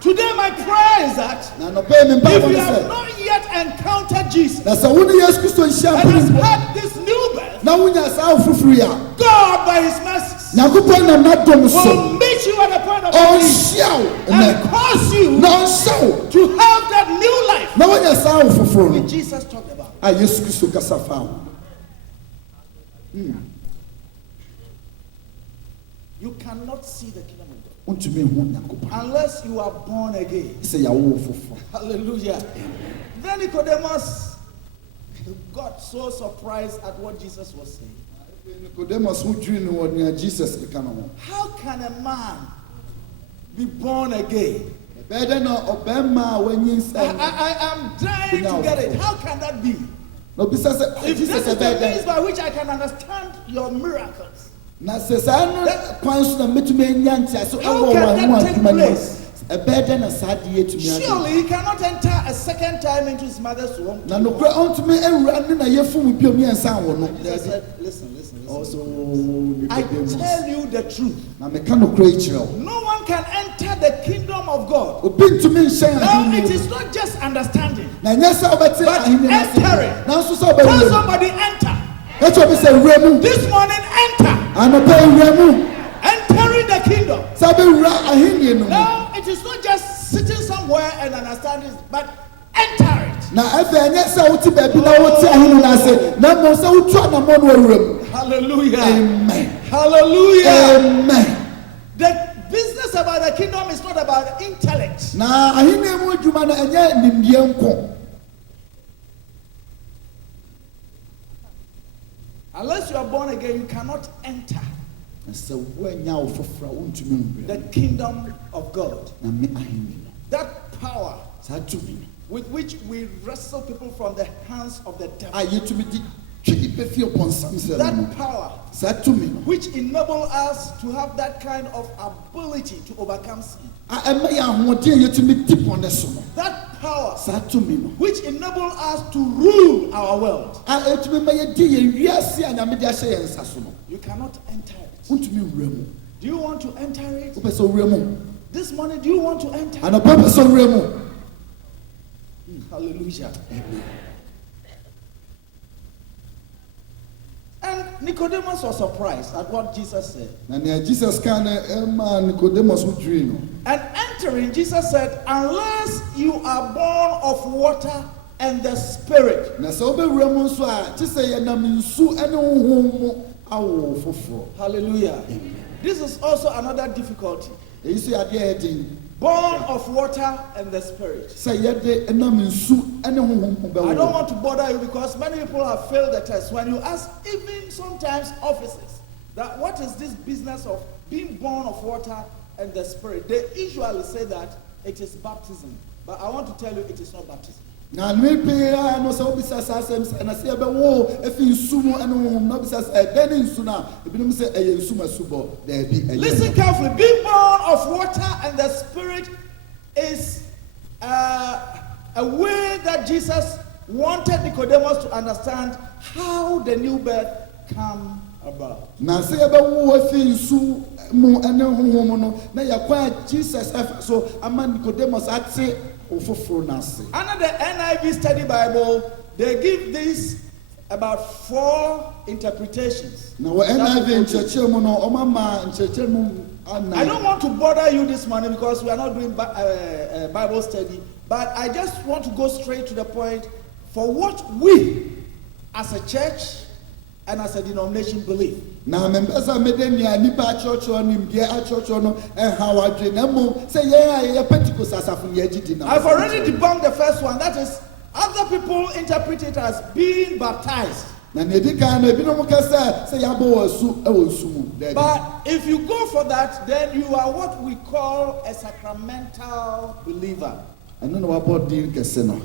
Today, my prayer is that na nɔpɛɛ me if mpaebɔ you no have sɛ not yet encountered Jesus na sɛ wo ne Yesu Kristo nhyia and has mpo had this new birth, na wonya saa wo foforɔ yi a God, by His mercies, nyankopɔn nam n'adom so will meet you at the point of need ɔnhyia wo and ɛnɛ cause you na ɔnhyɛ wo to have that new life na wonya saa wo foforɔ no which Jesus talked about. a Yesu Kristo kasa fa wo You cannot see the kingdom of God wontumi hu nyankopɔn unless you are born again. sɛ yɛawo wo foforɔ Hallelujah. Then Nicodemus got so surprised at what Jesus was saying. Nicodemus ho dwiri no wɔ nea Jesus ka no ho How can a man be born again? Better no obema when you say. I am trying to get it. How can that be? No, besides, If this is the means better. by which I can understand your miracles, Na says I know points na metu me nyantia so How can that take place? A better na sadie to me. surely he cannot enter a second time into his mother's womb. Na no kra onto me ewura ne na yefum biom yensan wo no. Jesus said, listen. Also, I tell you the truth. na me ka no kra ichiro. No one can enter the kingdom of God. Obi ntumi nhyɛn Now ahemni. it is not just understanding. Na nyɛ sɛ wobɛte But ahemni no ase. entering. Nanso sɛ Tell wobɛwura mu. somebody enter. Ɛkyɛ obi sɛ wura mu. This morning enter. Anɔpa wura mu. Entering the kingdom. Sɛ wobɛwura ahemni no mu. Now it is not just sitting somewhere and understanding, but enter it. Na afei ɛnyɛ sɛ wote baabi na wote ahemni no ase. Na mmom sɛ wotu anammɔ no wawura mu. Hallelujah. Amen. Hallelujah. Amen. The business about the kingdom is not about intellect. Na ahemni mu adwuma no ɛnyɛ nimdeɛ nko. Unless you are born again, you cannot enter Na sɛ woanya wo foforɔ a wontumi nwura the mu. kingdom of God. Na me ahemni no. That power Saa tumi no. with which we wrestle people from the hands of the devil. A yɛtumi de twe nipa fie ɔbɔnsam sɛ no. That power Saa tumi no. which enable us to have that kind of ability to overcome sin. A ɛma yɛ ahoɔden a yɛtumi di bɔne so no. That power Saa tumi no. which enable us to rule our world. A ɛtumi ma yɛdi yɛn wiase a Nyame de ahyɛ yɛn nsa so no. You cannot enter it. Wontumi nwura mu. Do you want to enter it? Wopɛ sɛ owura mu. This morning, do you want to enter? Anɔpa pɛ sɛ owura mu. Hallelujah. And Nicodemus was surprised at what Jesus said. Na nea Jesus ka no ɛma Nicodemus ho dwiri no. And entering, Jesus said, unless you are born of water and the Spirit. Na sɛ wobɛwura mu nso a kye sɛ yɛnam nsu ne honhom mu awo foforɔ. Hallelujah. This is also another difficulty. Eyi so yɛ adeɛ a ɛyɛ den. Born of water and the Spirit. Sɛ yɛde nam nsu ne honhom mu I don't bɛwɔ. want to bother you because many people have failed the test. When you ask even sometimes officers that what is this business of being born of water and the Spirit, they usually say that it is baptism. But I want to tell you it is not baptism. Na ne pii a no sɛ wobisa saa asɛm sɛ na sɛ yɛbɛwo efi nsu mu ne honhom na wobisa sɛ ɛdɛ ne nsu no a ebinom sɛ ɛyɛ nsu ma subɔ daabi ɛyɛ. Listen carefully. Being born of water and the Spirit is a way that Jesus wanted Nicodemus to understand how the new birth come about. Na sɛ yɛbɛwo efi nsu mu ne honhom no na yɛkɔ a Jesus ɛfa so ama Nicodemus ate ofoforo n'ase. Under the NIV Study Bible, they give this about 4 interpretations. Na wɔ NIV nkyerɛkyerɛ mu no ɔma ma nkyerɛkyerɛ mu anan. I don't want to bother you this morning because we are not doing Bible study, but I just want to go straight to the point for what we as a church and as a denomination believe. Na membesa mede nia nipa akyerɛkyerɛ no nimdeɛ akyerɛkyerɛ no ɛha wadwe na mmom sɛ yɛn a yɛyɛ Pentecost asafo ne yɛgye di na. I've already debunked the first one. That is, other people interpret it as being baptized. Na ne di kan no ebinom ka sɛ yɛabɔ wɔ asu ɛwɔ nsu mu. Daabi. But if you go for that, then you are what we call a sacramental believer. Ɛno na wabɔ din kɛse no.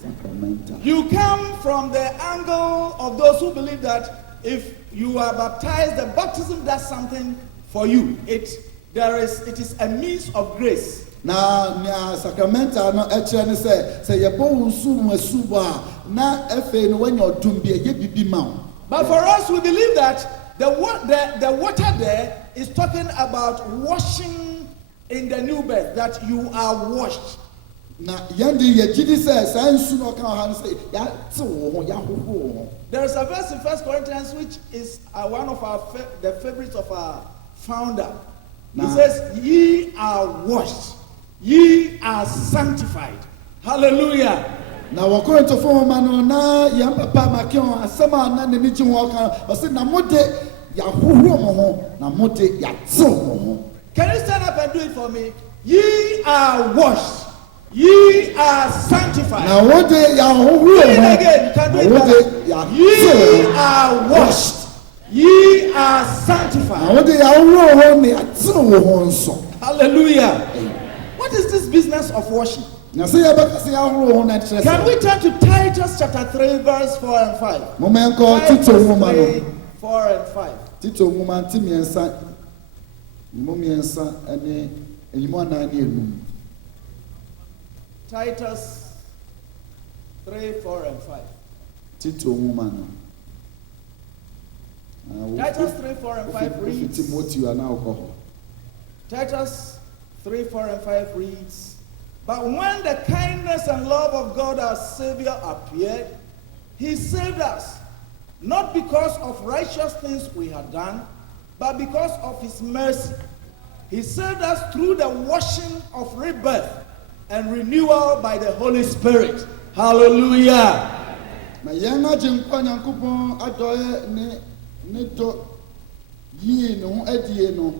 Sacramental. You come from the angle of those who believe that if you are baptized, the baptism does something for you. It is a means of grace. Na nia sacramental no ɛkyerɛ ne sɛ yɛbɔ wo nsu mu asu bɔ a na afei no wanya ɔdom bi ɛyɛ bibi ma wo. But for us, we believe that the water there is talking about washing in the new birth, that you are washed. Na yɛn de yɛgye di sɛ saa nsu no ɔka wɔ ha no sɛ yɛate wo ho yɛahohoro wo ho. There is a verse in 1 Corinthians which is one of the favorites of our founder. He says, ye are washed, ye are sanctified. Hallelujah. Na wɔ Korintofo nhoma no na yɛn papa make ho asɛm a na n'ani gye ho ɔka ɔsɛ na mo de yɛahohoro mo ho na mo de yɛatew mo ho. Can you stand up and do it for me? Ye are washed, ye are sanctified. Na wo de yɛahohoro Do it mo again. You can do it na wo de better. Ye yɛatew are washed, ye are na sanctified. wo de yɛahohoro ho na yɛatew wo ho nso. Hallelujah. What is this business of washing? na sɛ yɛbɛkasa ahorow ho na kyerɛ Can sɛ we turn to Titus chapter 3 verse 4 and 5? moma yɛnkɔ tito nwoma Titus 3, no 4 and 5. tito nwoma nti mmiɛnsa mu mmiɛnsa ne eyimu anan ne enum Titus 3, 4 and 5. tito nwoma no Titus 3, 4 and 5 wofi reads. timoteo anaa wokɔ hɔ Titus 3, 4 and 5 reads, but when the kindness and love of God our Savior appeared, He saved us, not because of righteous things we had done, but because of His mercy. He saved us through the washing of rebirth and renewal by the Holy Spirit. Hallelujah. na yɛn agye nkwa nyankopɔn adɔeɛ ne dɔ yie ne ho adie no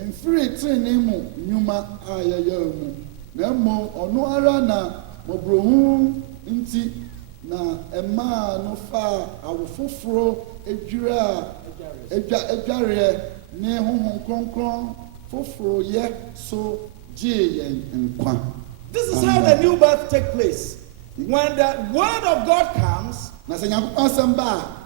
mfiri trenee mu nnwuma a yɛyɛ mu na mmom ɔno ara na mmɔborɔhu nti na ɛmaa no faa awo foforɔ adwira a adwareɛ ne honhom kronkron foforoyɛ so gyee yɛn nkwa. This is how the new birth takes place. When the word of God comes, na sɛ nyankopɔn asɛm ba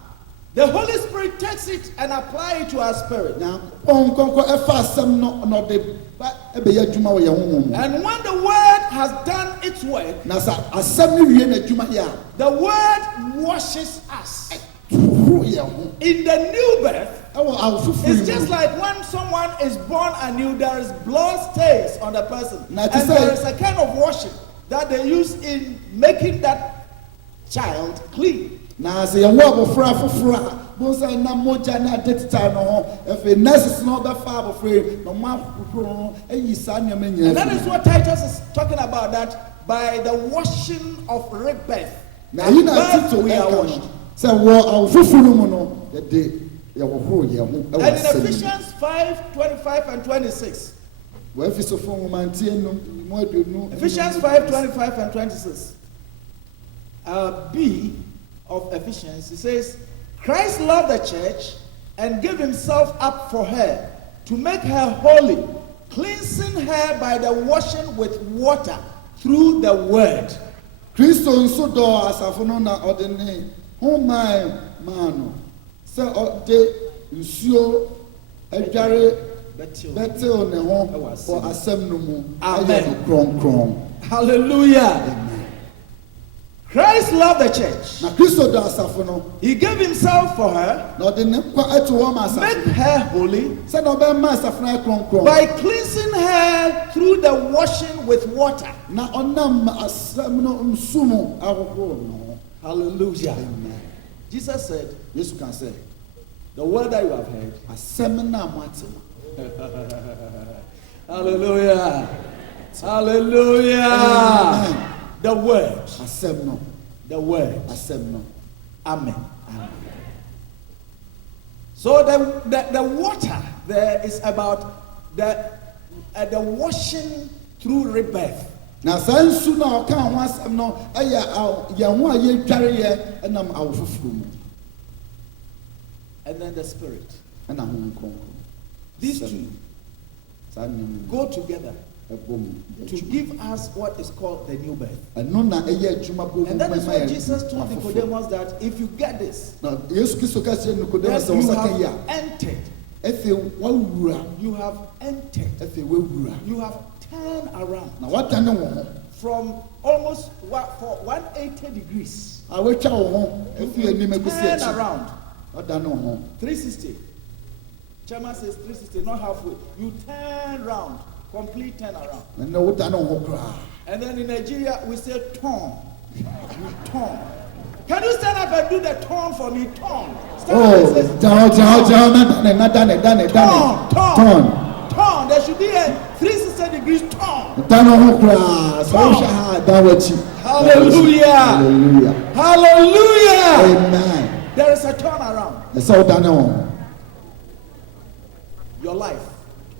the Holy Spirit takes it and applies it to our spirit. a nyankopɔn nkronkron ɛfa asɛm no na ɔde ba ɛbɛyɛ adwuma wɔ yɛn honhom mu. And when the word has done its work, na sɛ asɛm no wie n'adwuma yɛ a the word washes us. horo yɛn ho In the new birth, ɛwɔ awo foforɔ it's yi just mu. like when someone is born anew, there is blood stains on the person. Now, And to say- there is a kind of washing that they use in making that child clean. na sɛ yɛwɔ abɔfra foforɔ a bonsa na mogya na ade teta no ho afei nurses na ɔbɛfa abɔfra yi na ɔmo ahohoro no ayi saa nneɛma And nyinaa that fi is mu. what Titus is talking about, that by the washing of rebirth, na yi na birth tito we are ɛka washed. no sɛ wɔ awo foforɔ no mu no yɛde yɛhohoro yɛn ho ɛwɔ And in asɛm mu. Ephesians 5, 25 and 26, wɔ Efesofo nwoma nti enum mu aduonu. Ephesians 5, 25 and 26, B of Ephesians, it says, Christ loved the church and gave himself up for her to make her holy, cleansing her by the washing with water through the word. Kristo nso dɔ asafo no na ɔde ne ho maa no sɛ ɔde nsuo adware bɛtew ne ho wɔ asɛm no mu ayɛ no kronkron. Hallelujah. Amen. Christ loved the church. Na Kristo dɔ asafo no He gave himself for her, na ɔde ne nkwa ato hɔ ma make asafo no her holy, sɛ na ɔbɛma asafo no ayɛ kronkron by cleansing her through the washing with water. na ɔnam asɛm no nsu mu ahohoro no. Hallelujah. Amen. Jesus said, Yesu kan sɛ the word that you have heard. asɛm na mo ate no. Hallelujah. Hallelujah. Amen. The word. Asɛm no. The word. Asɛm no. Amen. So the water there is about the washing through rebirth. Na saa nsu na ɔka ho asɛm no ɛyɛ yɛn ho a yɛdwareyɛ ɛnam awo foforɔ mu And then the spirit. ɛna ho nkronkron. These Asɛm two no. Saa nneɛma go together ɛbɔ mu. to give us what is called the new birth. ɛno na ɛyɛ adwuma bɔ And that is what Jesus told afoforɔ. Nicodemus, that if you get this, Na Yesu Kristo ka kyerɛ then Nicodemus sɛ you wɔsaka yi have a entered. afei wawura You have entered. afei wawura You have turned around na wadane wo ho from almost for 180 degrees. a watwa wo ho afei anim akosi Turn akyi around. wadane wo ho 360. Chairman says 360, not halfway. You turn round, complete turn around. na nnɛ wodane wo ho koraa. And then in Nigeria, we say turn. You turn. Can you stand up and do the turn for me? Turn. Stand up and say, gyao na dane turn. There should be a 360 degrees turn. dane wo ho koraa sɛ wohwɛ ha a dan w'akyi. Hallelujah. Hallelujah. Hallelujah. Amen. There is a turn around. ɛsɛ wodane wo ho Your life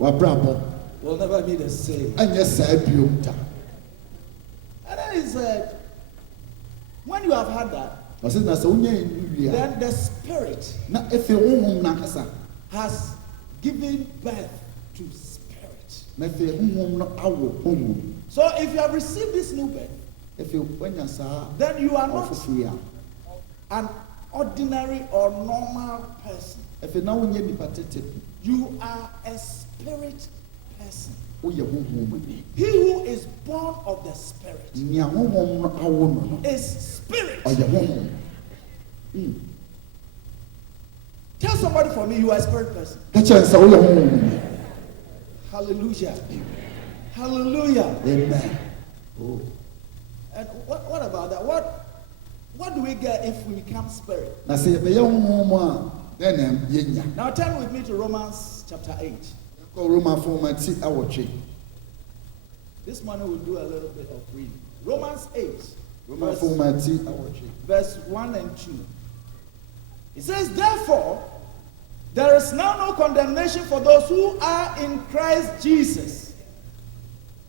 wabrabɔ will never be the same. ɛnyɛ saa biom da. And then he said, when you have had that, ɔsɛ na sɛ wonya ɛnu wie a then the spirit na afei honhom nankasa has given birth to spirit. na afei honhom no awo honhom. So if you have received this new birth, Afei wanya saa then you are not ɔfoforɔ a, an ordinary or normal person. afei na wonyɛ nipa tete, You are a spirit person. woyɛ honhom ni. He who is born of the spirit Nea honhom no awo no no, is spirit. ɔyɛ honhom. Tell somebody for me you are a spirit person. Ka kyerɛ sɛ woyɛ honhom ni. Hallelujah. Hallelujah. Amen. Oh. And what about that? What do we get if we become spirit? Na sɛ yɛbɛyɛ honhom a, then yɛnya. Now turn with me to Romans chapter 8. Kɔ Romafo ma ti awɔtwe. This morning we'll do a little bit of reading. Romans 8, Romafo ma ti awɔtwe. verse 1 and 2. It says, therefore, there is now no condemnation for those who are in Christ Jesus.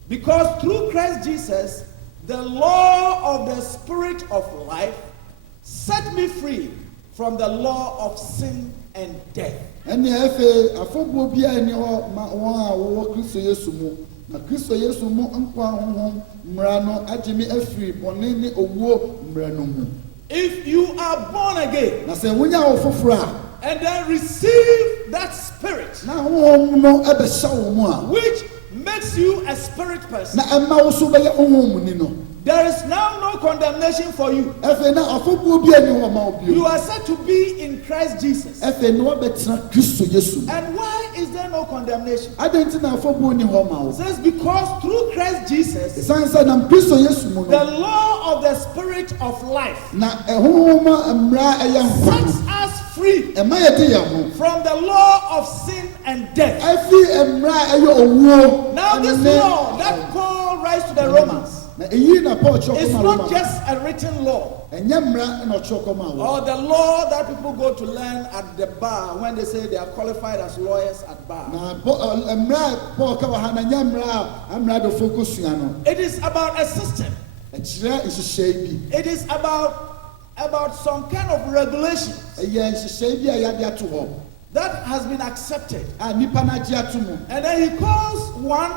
Because through Christ Jesus, the law of the Spirit of life set me free from the law of sin and death. Ɛne afei afɔbuo bi a ɛni hɔ ma wɔn a wɔwɔ Kristo Yesu mu, na Kristo Yesu mu nkwa honhom mmara no agye me afiri bɔne ne owuo mmara no mu. If you are born again Na sɛ wonya wo foforɔ a, and then receive that spirit na honhom no ɛbɛhyɛ wo mu a, which makes you a spirit person, na ɛma wo so bɛyɛ honhom ni no. there is now no condemnation for you. Afei na afɔbuo bi ɛni hɔ ma wo bio. You are said to be in Christ Jesus. Afei na wɔbɛtena Kristo Yesu mu. And why is there no condemnation? Adɛn nti na afɔbuo ni hɔ ma wo? It says because through Christ Jesus, Ɛsiane sɛ nam Kristo Yesu mu the no, law of the Spirit of life na honhom a mmara ɛyɛ nkwa sets no, us free ɛma yɛde yɛn ho. from the law of sin and death. Afi mmara ɛyɛ owuo. Now this ɛne- law that Paul writes to the Romans Na eyi na Paul kyerɛ is kɔma not Roma. just a written law Ɛnyɛ mmara na ɔkyerɛ kɔma wo. or the law that people go to learn at the bar when they say they are qualified as lawyers at bar. Na mmara Paul ka wɔ ha na nyɛ mmara a mmara de foko sua no. It is about a system. Ɛkyerɛ nhyehyɛe bi. It is about some kind of regulation Ɛyɛ nhyehyɛe bi a yɛade ato hɔ that has been accepted. a nipa no agye ato mu. And then he calls one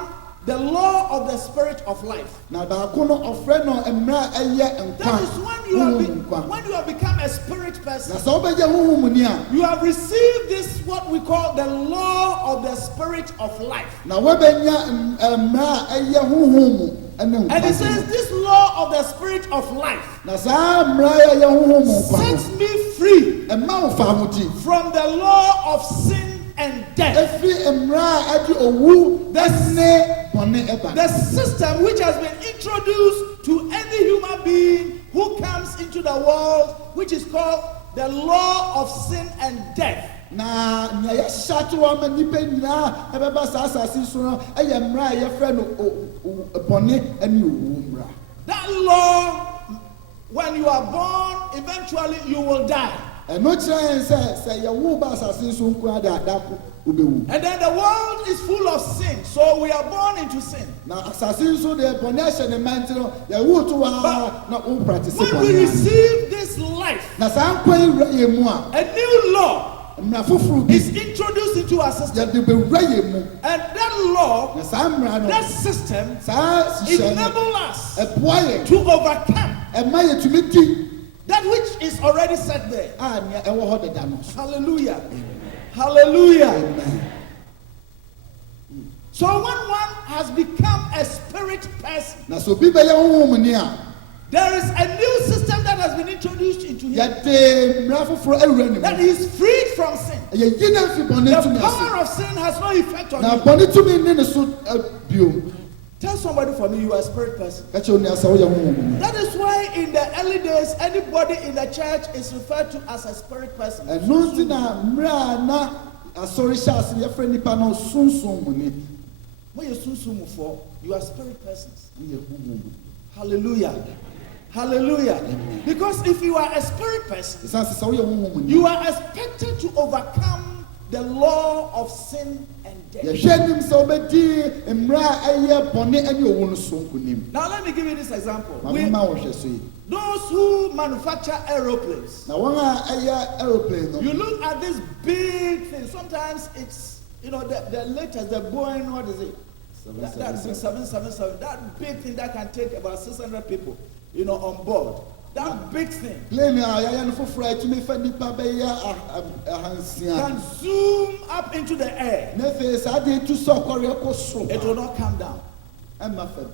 the law of the Spirit of life. Na baako no ɔfrɛ no mmara ɛyɛ nkwa. That is Honhom nkwa. when you have become a spirit Na person. sɛ wobɛyɛ honhom ni a, You have received this what we call the law of the Spirit of life. na wobɛnya mmara a ɛyɛ honhom mu ɛne And he nkwa. says this law of the Spirit of life Na saa mmara a ɛyɛ honhom mu nkwa sets no, me free ɛma wo fa ahodi. from the law of sin and death. Efi mmara a ɛde owu ɛne bɔne ɛba. The system which has been introduced to any human being who comes into the world, which is called the law of sin and death. Na nea yɛhyɛ ato hɔ ama nnipa nyinaa ɛbɛba saa asase so no ɛyɛ mmara a yɛfrɛ no bɔne ɛne owu mmara. That law, when you are born, eventually you will die. Ɛno kyerɛ yɛn sɛ yɛwo ba asase so nko ade adako wobɛwu. And then the world is full of sin, so we are born into sin. Na asase so deɛ bɔne ahyɛ ne ma nti no yɛwo to hɔ a na wo practice When we bɔne. receive this life, Na saa nkwa yi wura yɛn mu a, a new law mmara foforɔ bi is introduced into our system. yɛde bɛwura yɛn mu. And that law, Na saa mmara no, that system, saa hyehyɛ no enables us ɛboa yɛn, to overcome ɛma yɛtumi di that which is already set there. a nea ɛwɔ hɔ deda no so. Hallelujah. Hallelujah. Amen. So when one has become a spirit person, Na sɛ obi bɛyɛ honhom ni a, there is a new system that has been introduced into him yɛde mmara foforɔ awura ne that mu. he is freed from sin. Yɛyi no afi bɔne The tumi power ase. of sin has no effect on Na you. bɔne tumi ne ne so bio. Tell somebody for me you are a spirit person. Ka kyerɛ wo nua sɛ woyɛ honhom ni. That is why in the early days, anybody in the church is referred to as a spirit person. Ɛno nti na mmara a na asɔre hyɛ ase no, yɛfrɛ nnipa no sunsun mu ni. When you susumufo, you are spirit persons. Woyɛ honhom. Hallelujah. Hallelujah. Because if you are a spirit person, Ɛsiane sɛ sɛ woyɛ honhom ni, you are expected to overcome the law of sin and death. yɛhwɛ anim sɛ wobɛdi mmara a ɛyɛ bɔne ne owu no so nkonim. Now let me give you this example. Mamema wo hwɛ so yi. Those who manufacture aeroplanes, Na wɔn a ɛyɛ aeroplane no, you look at this big thing. Sometimes you know, the latest, the Boeing, what is it? That big 777, that big thing that can take about 600 people, you know, on board. That big thing can zoom up into the air. It will not come down.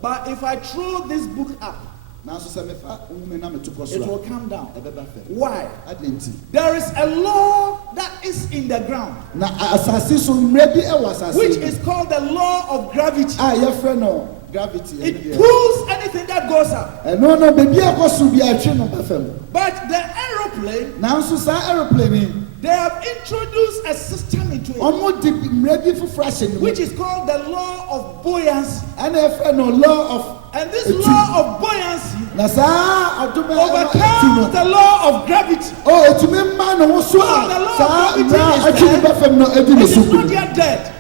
But if I throw this book up, it will come down. Why? There is a law that is in the ground, which is called the law of gravity. It pulls anything that goes up. But the aeroplane, they have introduced a system into it, which is called the law of buoyancy. And this law of buoyancy overcomes the law of gravity. The law of gravity is not yet dead.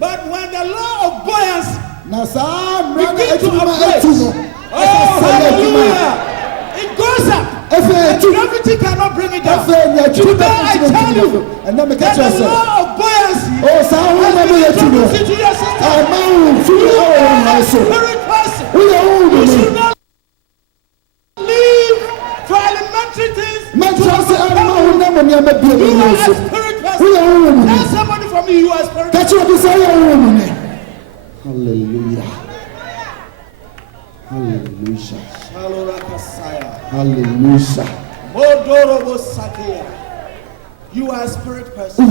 But when the law of buoyancy begins to operate, hallelujah, it goes up. And gravity cannot bring it down. Today I tell you that the law of buoyancy has been introduced into your system. You are a spirit person. You should not leave for elementary things. You are a spirit person. Tell somebody for me, you are a spirit person. Hallelujah. Hallelujah. Hallelujah. You are a spirit person.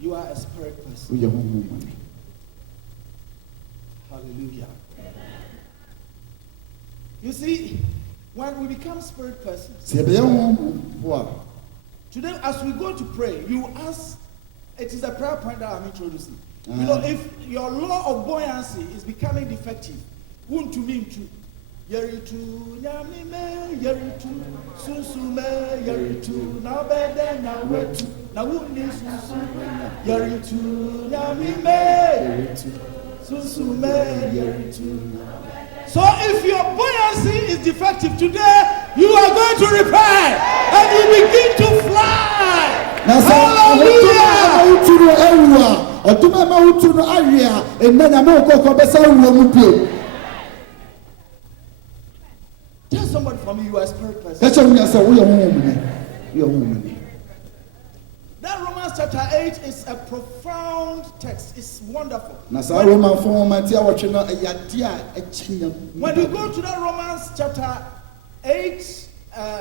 You are a spirit person. Hallelujah. You see, when we become spirit persons, today as we go to pray, you ask, it is a prayer point that I'm introducing. You know, if your law of buoyancy is becoming defective, won't you mean to? Yeritu nyamime yeritu susume yeritu na bede na wetu na wuni susume yeritu nyamime yeritu susume yeritu. So if your buoyancy is defective today, you are going to repair and you begin to fly. Hallelujah. Tell somebody for me, you are a spirit person. That Romans chapter 8 is a profound text. It's wonderful. When you go to that Romans chapter 8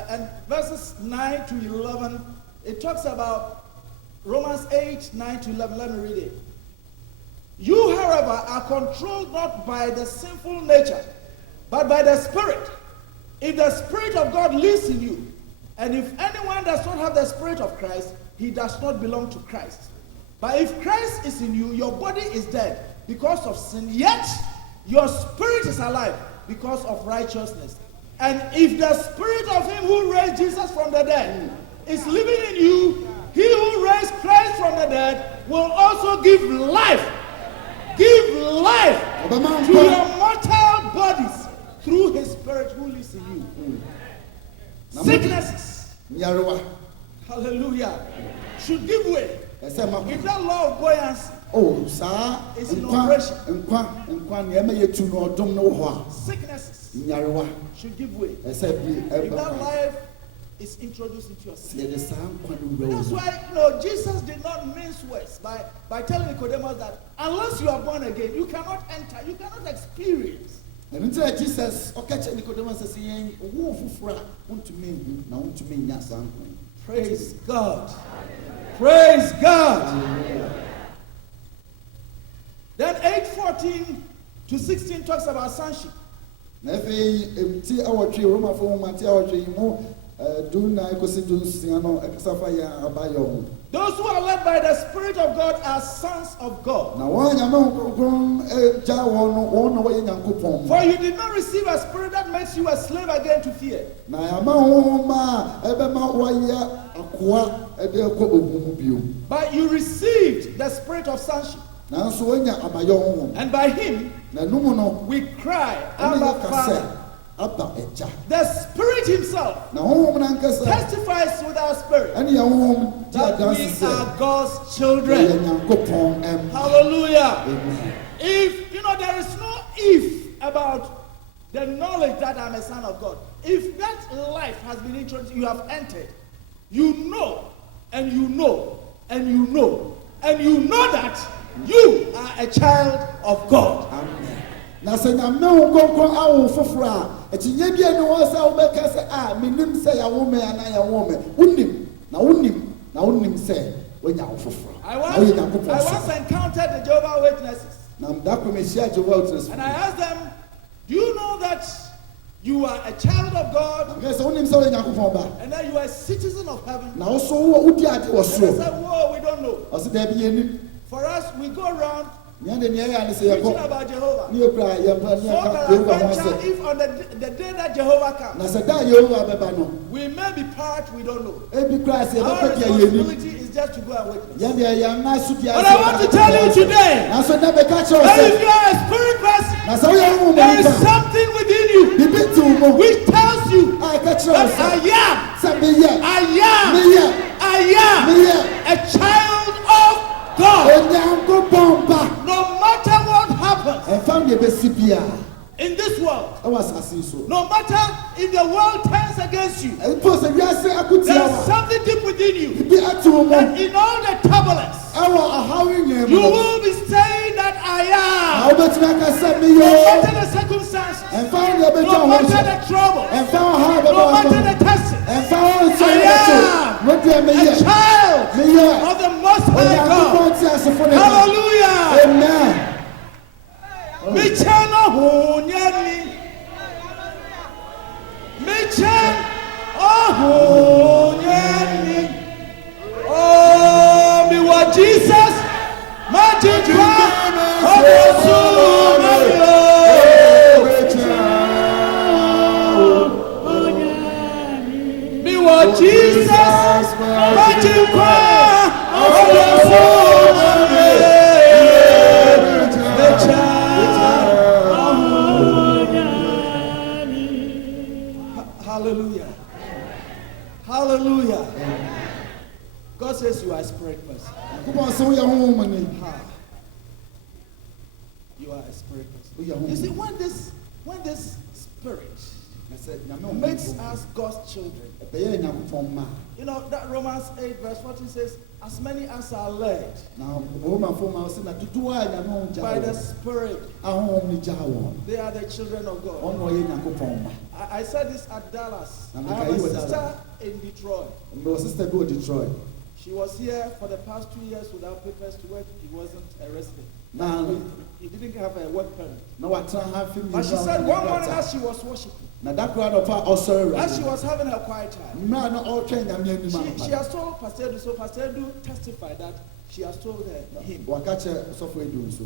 and verses 9 to 11, it talks about Romans 8, 9 to 11. Let me read it. You, however, are controlled not by the sinful nature, but by the Spirit. If the Spirit of God lives in you, and if anyone does not have the Spirit of Christ, he does not belong to Christ. But if Christ is in you, your body is dead because of sin, yet your spirit is alive because of righteousness. And if the Spirit of him who raised Jesus from the dead is living in you, he who raised Christ from the dead will also give life to your mortal bodies through his Spirit who lives in you. Sicknesses, hallelujah, should give way if that law of buoyancy is in operation. Sicknesses should give way if that life is introduced into your system. That's why, you know, Jesus did not mince words by telling Nicodemus that unless you are born again, you cannot enter, you cannot experience. And Jesus, Nicodemus says, praise God. Praise God. Then 8:14 to 16 talks about sonship. Those who are led by the Spirit of God are sons of God. For you did not receive a spirit that makes you a slave again to fear. But you received the Spirit of sonship. And by him we cry, Abba, Father. aba agya The Spirit Himself na honhom no ankasa testifies with our spirit ɛne yɛ honhom di that adanse we sɛ are God's yɛyɛ children. nyankopɔn ɛmma. Hallelujah. Amen. If, there is no if about the knowledge that I'm a son of God. If that life has been introduced, you have entered, you know, and you know, and you know, and you know that you are a child of God. Amen. Na sɛ nyame wo nkronkron awo foforɔ a ɛkyinyɛ bia ne wɔ sɛ wobɛka sɛ menim sɛ yɛwo me anaa yɛwo me wonim sɛ woanya wo foforɔ I na woyɛ once nyankopɔn so encountered the Jehovah's Witnesses, na da kɔ mehyia Jehovah Witness and I asked them, do you know that you are a child of God, sɛ wonim sɛ woyɛ nyankopɔn ba and that you are a citizen of heaven? na wo so wodi ade wɔ And they soro said, whoa, we don't know. ɔse daabi yɛnim For us, we go around nea de neɛ ɛyɛ a ne sɛ preaching yɛkɔ about Jehovah. ne yɛkura yɛmpa ne So yɛka that Yehowa ho adventure, asɛ if on the day that Jehovah na comes, sɛ da a Yehowa bɛba no we may be part, we don't know. ebi koraa sɛ Our yɛbɛkɔ deɛ yɛnim responsibility is just to go and witness. yɛdeɛ yɛmma so deɛ But I want to tell you today, nanso na bɛka kyerɛ wo that sɛ if you are a spirit person, na sɛ woyɛ honhom there is nipa something within you bibi te wo mu which tells you a ɛka kyerɛ wo that sɛ I meyɛ am a child of God. onyankopɔn ba No matter what happens ɛmfa deɛ bɛsi biara in this world, ɛwɔ asase yi so no matter if the world turns against you, mpo sɛ wiase akotia there is wa something deep within you bibi ate wo mu that in all the turbulence, ɛwɔ ahaw nyinaa you mu no will be saying that I na am. wobɛtumi aka sɛ No meyɛ matter the circumstances, ɛmfa wo deɛ bɛtwa no ho matter nhyɛ the trouble, ɛmfa wo haw no bɛba matter wo the testing, ɛmfa wo nso I bɛkyo am wo deɛ a meyɛ child meyɛ of the Most High God. onyankopɔn te asefo ne ba Hallelujah. amen Michano hunyani. Michan hunyani. Oh, me what Jesus. Magic me what Jesus. Magic Hallelujah. Hallelujah. God says you are a spirit person. nyankopɔn sɛ woyɛ honhom ni You are a spirit person. woyɛ honhom You see, when this spirit na sɛ nyame makes honhom us God's children, ɛbɛyɛ nyankopɔn ma that Romans 8 verse 14 says, as many as are led na romafo ma wo sɛ na dodoɔ a nyame ho gya by the wɔ Spirit, ahonhom no gyaa wɔn they are the children of God. ɔno ɔyɛ nyankopɔn ma I said this at Dallas. I I'm have okay a with sister Dallas. in Detroit. mewɔ sister bi wɔ Detroit She was here for the past 2 years without papers to work. He wasn't a resident. na He didn't have a work permit. na watena ha mfe But she mmienu a said ɔne one morning brata. as she was worshiping, na da koraa na ɔfa ɔsɔre as she awurade was having her quiet time, mmerɛ a na ɔretwɛn nyame anim she anɔpa has told Pastor Edu, so Pastor Edu testified that she has told him. waka kyerɛ ɔsɔfo edu nso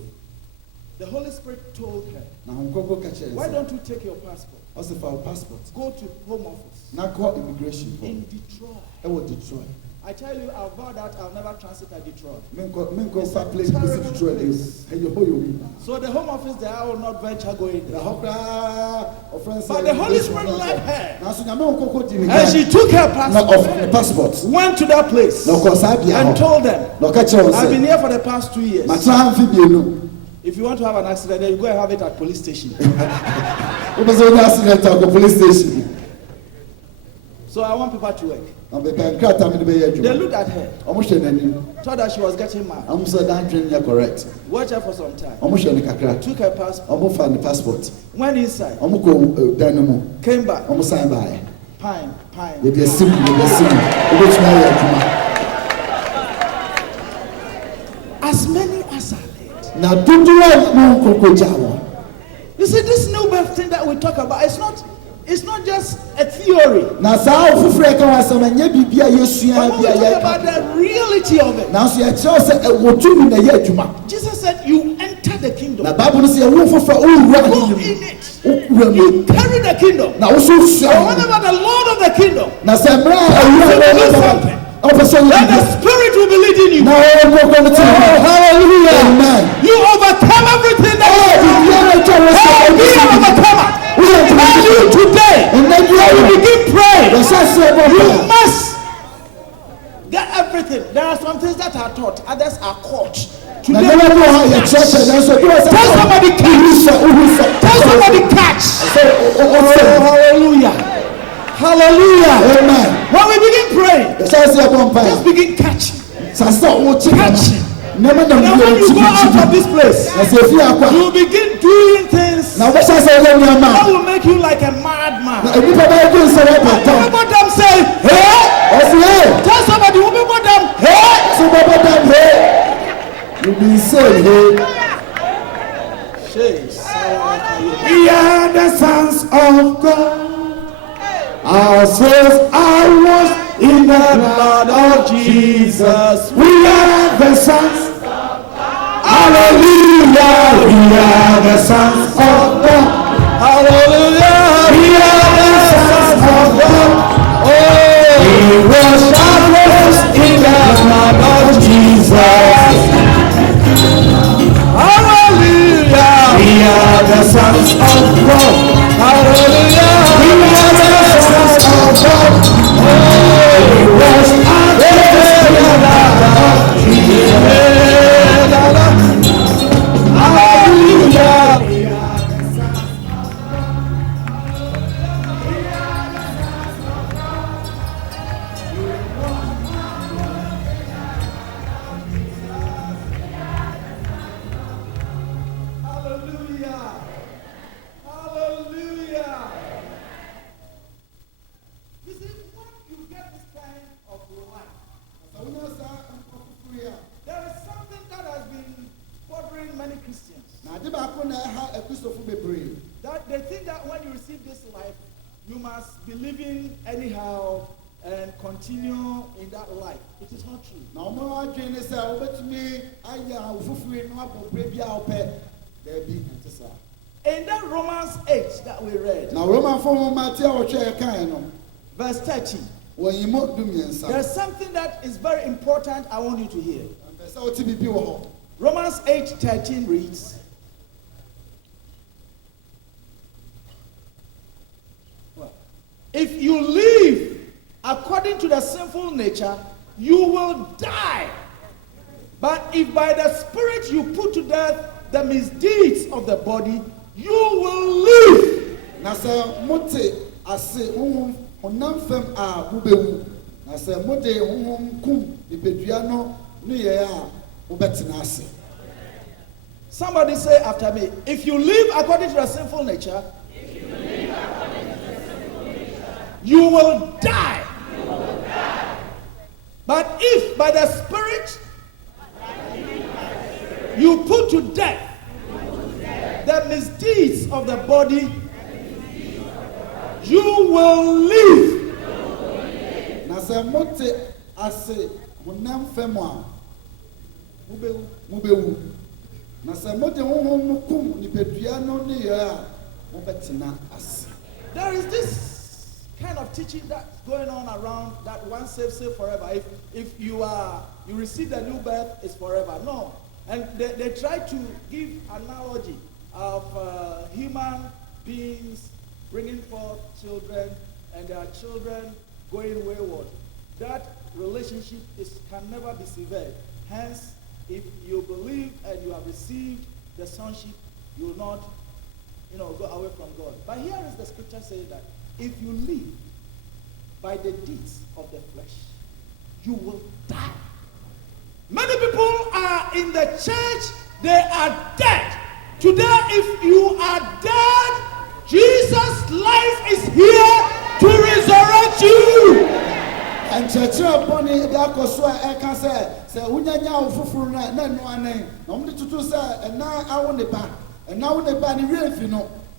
The Holy Spirit told her, na ahonkɔkɔ ka kyerɛ why sɛ don't you take your passport, ɔsɛ fa wo passport go to Home Office na kɔ immigration hɔ in Detroit. ɛwɔ Detroit I tell you, I'll vow that I'll never transit at Detroit. menkɔ It's fa a plane kɔsi terrible Detroit bio place. ɛyɛ hɔ yɛ omi So the Home Office there, I will not venture going na there. hɔ koraa ɔfrɛ sɛ But the Holy Spirit led her. nanso nyame ahonkɔkɔ di ne And she took her na passport, ɔfa ne passport went to that place, na ɔkɔ saa bea and hɔ told them, na ɔka kyerɛ wɔn I've been sɛ here for the past 2 years. matena ha mfe mmienu If you want to have an accident, then you go and have it at police station. wopɛ sɛ wonya accident akɔ police station So I want people to work. na bɛpɛ nkrataa mede bɛyɛ They adwuma looked at her, ɔmo hwɛ n'anim thought that she was getting mad. ɔmo sɛ dantwene nyɛ correct Watched her for some time. ɔmo hwɛ ne kakra Took her passport, ɔmo fa ne passport went inside, ɔmo kɔ dan no mu came back. ɔmo san baeɛ Pine. yɛde asi mu wobɛtumi ayɛ adwuma As many as are led. na dodoɔ a mo nkɔkɔ gyaa wɔn You see, this new birth thing that we talk about, it's not just a theory. na saa foforɔ ɛka wɔ asɛm ɛnyɛ biribi a yɛsua But when bi we a talk about yɛka the reality of it, nanso yɛkyerɛw sɛ ɛwɔ tumi na ɛyɛ adwuma Jesus said, you enter the kingdom. na bible no sɛ ɛwo foforɔ wowura Go ahenni in mu it. wowura mu You carry the kingdom. na woso sua And ho. whenever the Lord of the kingdom, na sɛ mmerɛ a You do awura something. ɔpɛ sɛ then woyɛ the Spirit will be leading you. na wɔwɔ nkɔkɔ no te hallelujah. amen You overcome everything that biribiara atwa wo Oh, be an sɛ overcomer. woyɛ Tell you to You must get everything. There are some things that are taught, others are caught. Today, tell somebody catch. Tell somebody catch. Oh, hallelujah. Hallelujah. Amen. When we begin praying, just begin catching. Catching. And then when you go out of this place, you begin doing things that will make you like a madman. People them say, hey. Tell somebody, people them, hey. You've been saved, We are the sons of God. Our souls are washed in the blood of Jesus. We are the sons. Hallelujah. We are the sons of God. Hallelujah. We are the sons of God. Oh, we wash our washed in the blood of Jesus. Hallelujah. We are the sons of God. Hallelujah. We are the sons of God. Oh, we wash our washed in the blood of Jesus. That they think that when you receive this life, you must be living anyhow and continue in that life. It is not true. In that Romans 8 that we read, verse 13, there's something that is very important I want you to hear. Romans 8:13 reads, if you live according to the sinful nature, you will die. But if by the Spirit you put to death the misdeeds of the body, you will live. Somebody say after me, if you live according to the sinful nature, you will die. But if by the Spirit you put to death the misdeeds of the body, you will live. There is this kind of teaching that's going on around that once saved, saved forever. If you receive the new birth, it's forever. No. And they try to give analogy of human beings bringing forth children and their children going wayward. That relationship can never be severed. Hence, if you believe and you have received the sonship, you will not, go away from God. But here is the scripture saying that if you live by the deeds of the flesh, you will die. Many people are in the church, they are dead. Today, if you are dead, Jesus' life is here to resurrect you. And church upon it, I can say, when you are full, no, to say, and now I want the ban, and now the ban,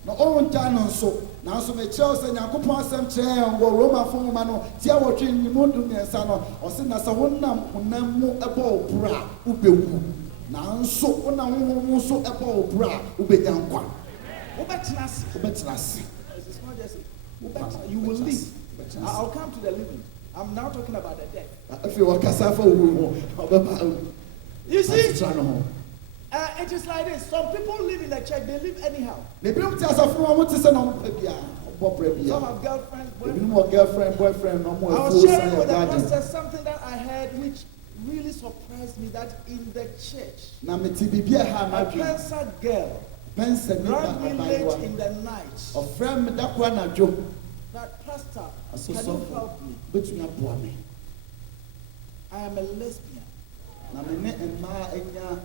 no own time so. Now, so the church and Yakupon some chair or Roma for Mano, Tia watching Mundu and Sano, or send us a one above bra, ube. Now, so one so above bra, ube young one. You will live. I'll come to the living. I'm now talking about the dead. If you walk you see, it is like this. Some people live in the church, they live anyhow. pɔprɛ Some bia have girlfriends, ebinom boyfriends. wɔ girlfriend boyfriend na ɔmo I was afuo sharing san with yɛ the garden pastor something that I heard which really surprised me, that in the church, na mete biribi a ha a n'adwene cancer girl pɛnsɛ ne ba rang me late abayewa in the night. ɔfrɛ me da koro anadwo That pastor, can you asosɔfo help me? betumi aboa me I am a lesbian. na me ne mmaa anya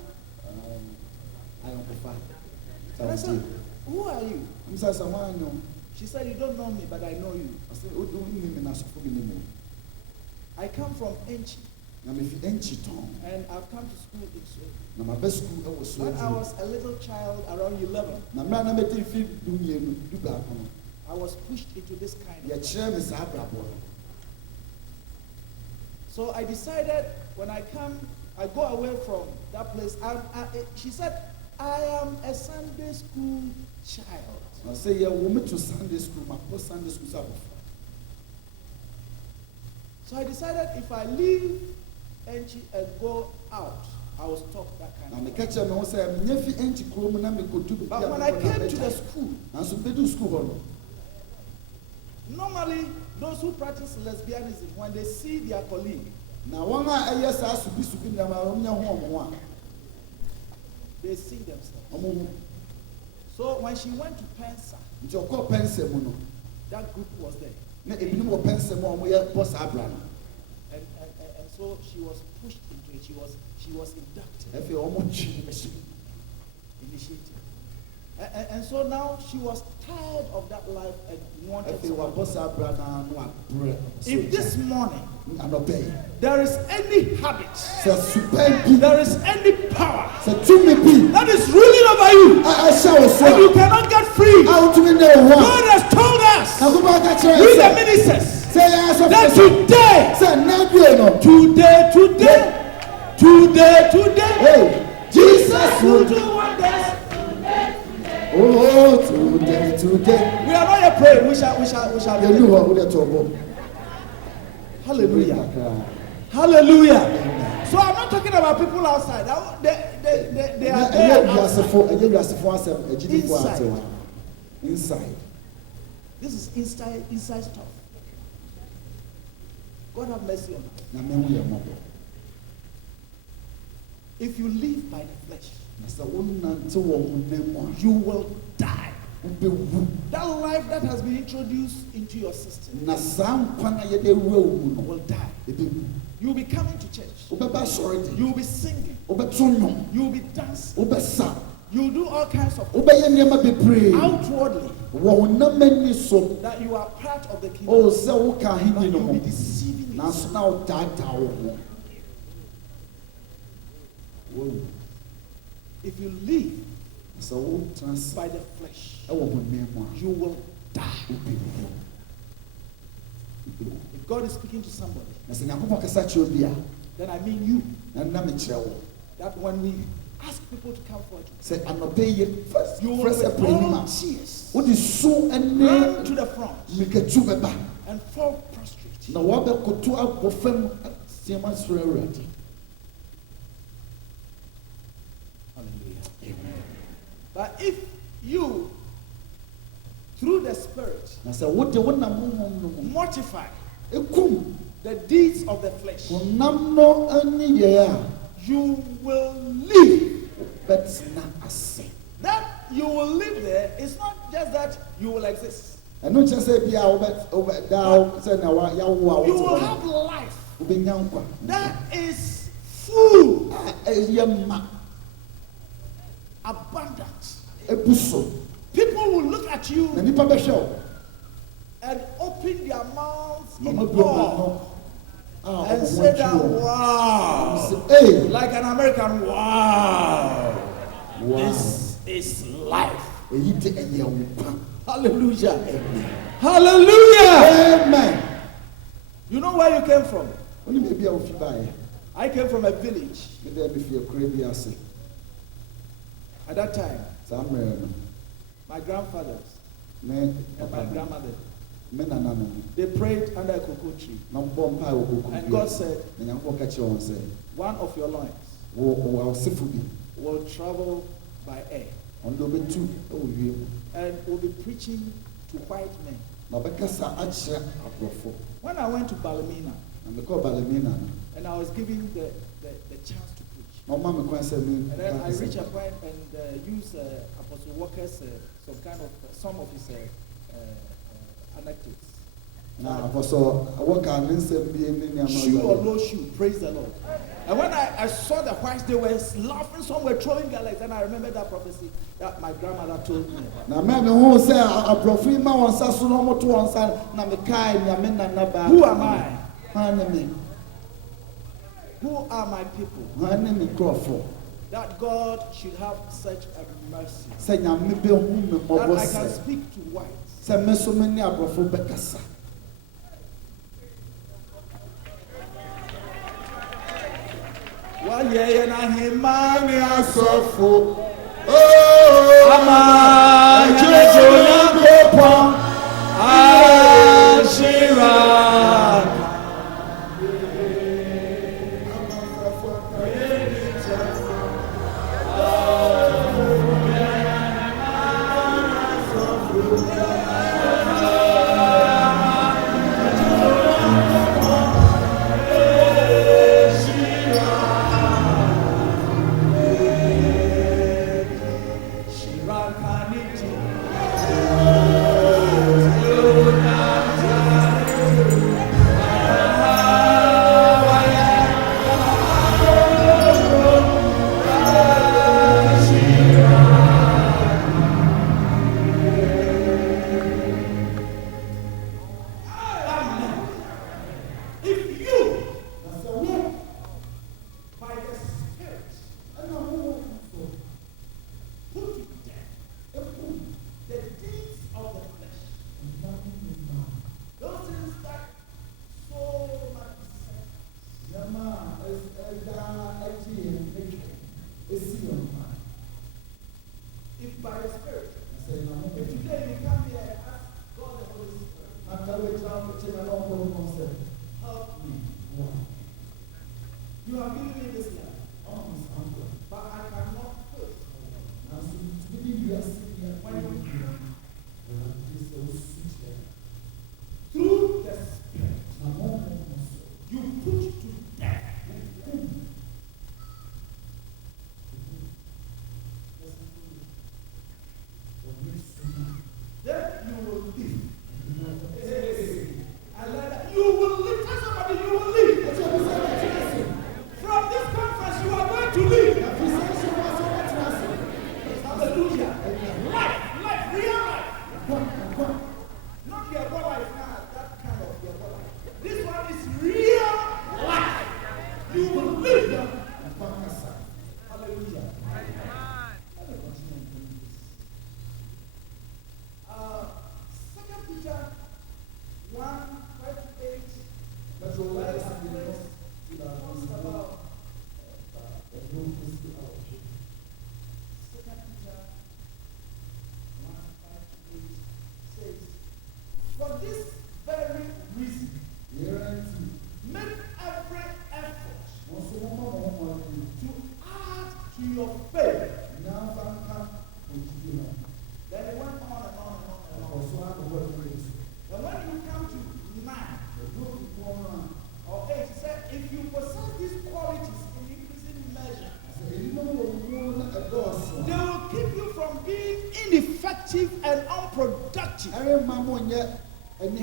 ayɔnkofa And I said, who are you? msa sɛ ho anyo She said, you don't know me, but I know you. ɔsɛ wodu nim me na asɔfo bi ne mu I come from Enchi, na mefi ɛnkyi tɔn and I've come to school in Sweden. na maba sukuu ɛwɔ so When I was a little child, around 11, na mmerɛ a na mɛdi mfi du baako no I was pushed into this kind of. yɛkyerɛ me saa abrabɔ no So I decided when I come, I go away from that place. She said, I am a Sunday school child. na sɛ yɛwɔ me to Sunday school mapɔ Sunday school sɛ abɔfra So I decided if I leave Enchi and go out, I will stop that na kind of. meka kyerɛ me ho sɛ menyɛ fi ɛnkyi kurom na mekɔdu baabi But a when I mekɔ na came to the mɛgyae. school, nanso bɛdu school hɔ no normally those who practice lesbianism, when they see their colleague, na wɔn a ɛyɛ saa subi nneɛma a wɔn nyɛ ho ɔmo they see themselves. a ɔmo ho So when she went to Pensa, nti ɔkɔɔ pɛnsɛ mu no that group was there. na ebinom wɔ pɛnsɛ mu a wɔn yɛ bɔ saa abira no And so she was pushed into it. She was inducted, afei wɔn twi ɛhyɛ initiated. And so now she was tired of that life and wanted afei someone. wɔabɔ saa abira na no abrɛ If this morning anɔpɛ yi there is any habit, sɛ supan bi there is any power sɛ tumi bi that is ruling over you, a ɛhyɛ wɔ so and you a cannot get free, wotumi ne wo ho God has told us, a akoma aka kyerɛ we the sɛ ministers, sɛ yɛ asɔfo that sɛ today, nnadue no today, hey Jesus will will do wonders. oh today We are not yet praying. We shall yɛlu be. hɔ wode to ɔbɔ Hallelujah. Hallelujah. So I'm not talking about people outside. They are ɛyɛ there outside. wiasefo asɛm agyidifo Inside. ate hɔ inside This is inside stuff. God have mercy on us. na mehu yɛ mmɔbɔ If you live by the flesh, na sɛ wonante wɔ honam mu a you will die. wobɛwu That life that has been introduced into your system na saa nkwa na yɛde awura wo mu no will die. ɛbɛwu You will be coming to church. wobɛba asɔre de You will be singing. wobɛto nnwom You will be dancing. wobɛsa You will do all kinds of wobɛyɛ nneɛma bebree outwardly wɔ honam ani so that you are part of the kingdom. o sɛ woka But ahenni you no will ho be deceiving nanso yourself. na wotaataa wo ho Wow. If you live sɛ wotena se by the flesh, ɛwɔ honam mu a you will die. wobɛwu If God is speaking to somebody, na sɛ nyankopɔn kasa kyerɛ obi a then I mean you. na nna mekyerɛ wo That when we ask people to come forward, sɛ anɔpɛ yi you will frɛ sɛ with pranim all a tears wode su run ne to the front mirikatu bɛba and fall prostrate. na woabɛkoto abɔ fam siama soro awurade Hallelujah. But if you, through the Spirit, na sɛ wode wonam honhom no mu mortify ɛkum the deeds of the flesh, honam no ani yɛ a you will live. wobɛtena ase That you will live there is not just that you will exist. ɛno nkyɛ sɛ bia wobɛdaa sɛ na yɛawo a You wote will hɔ have life no wobɛnya nkwa that is full, a ɛyɛ ma abundant. ɛbu so People will look at you na nnipa bɛhwɛ wo and open their mouths na in ɔmabuo awe no a and ɔmo say that, atwi wo wow, sɛ ei like an American, wow, wow this is life. ɛyi de ɛyɛ wo pa Hallelujah. Hallelujah. amen You know where you came from? wone baabi a wofi baeɛ I came from a village meda mefie kora bi ase at that time. saa mmerɛ no My grandfathers me and my papa no grandmother, me nana no they prayed under a cocoa tree. na mbɔ mpae wɔ koko And bi God ase said, na nyankopɔn ka kyerɛ wɔn sɛ one of your loins wɔ asefo bi will travel by air ɔno de wobɛtu wɔ wiem and will be preaching to white men. Na ɔbɛkasa akyerɛ aborɔfo. When I went to Ballymena Na mekɔɔ Balamina no. and I was given the chance to preach. Na ɔma me kwan sɛ me. And then I reached a point and used Apostle Walker's some of his anecdotes. Na apɔsɔ wɔka ne nsɛm bi ne nneɛma. Shoe or no shoe, praise the Lord. And when I saw the whites, they were laughing, some were throwing their legs, and I remember that prophecy that my grandmother told me about. Na mɛ me ho sɛ aborɔfo yi ma wɔn nsa so na wɔto wɔn nsa na mekae nyame nana baa. Who am I? Ha ne me. Who are my people? Ha ne me nkurɔfo. That God should have such a mercy. Sɛ nyame bɛhu me That mmɔbɔ I can sɛ. speak to whites. Sɛ me so me ne aborɔfo bɛkasa. Wayeye na himani Asafo. ama jejo Yankopon ashira. For this very reason, make every effort to add to your faith. Then it went on and on and on and on. And when you come to 9 or 8, he said, if you possess these qualities in increasing measure, they will keep you from being ineffective and unproductive in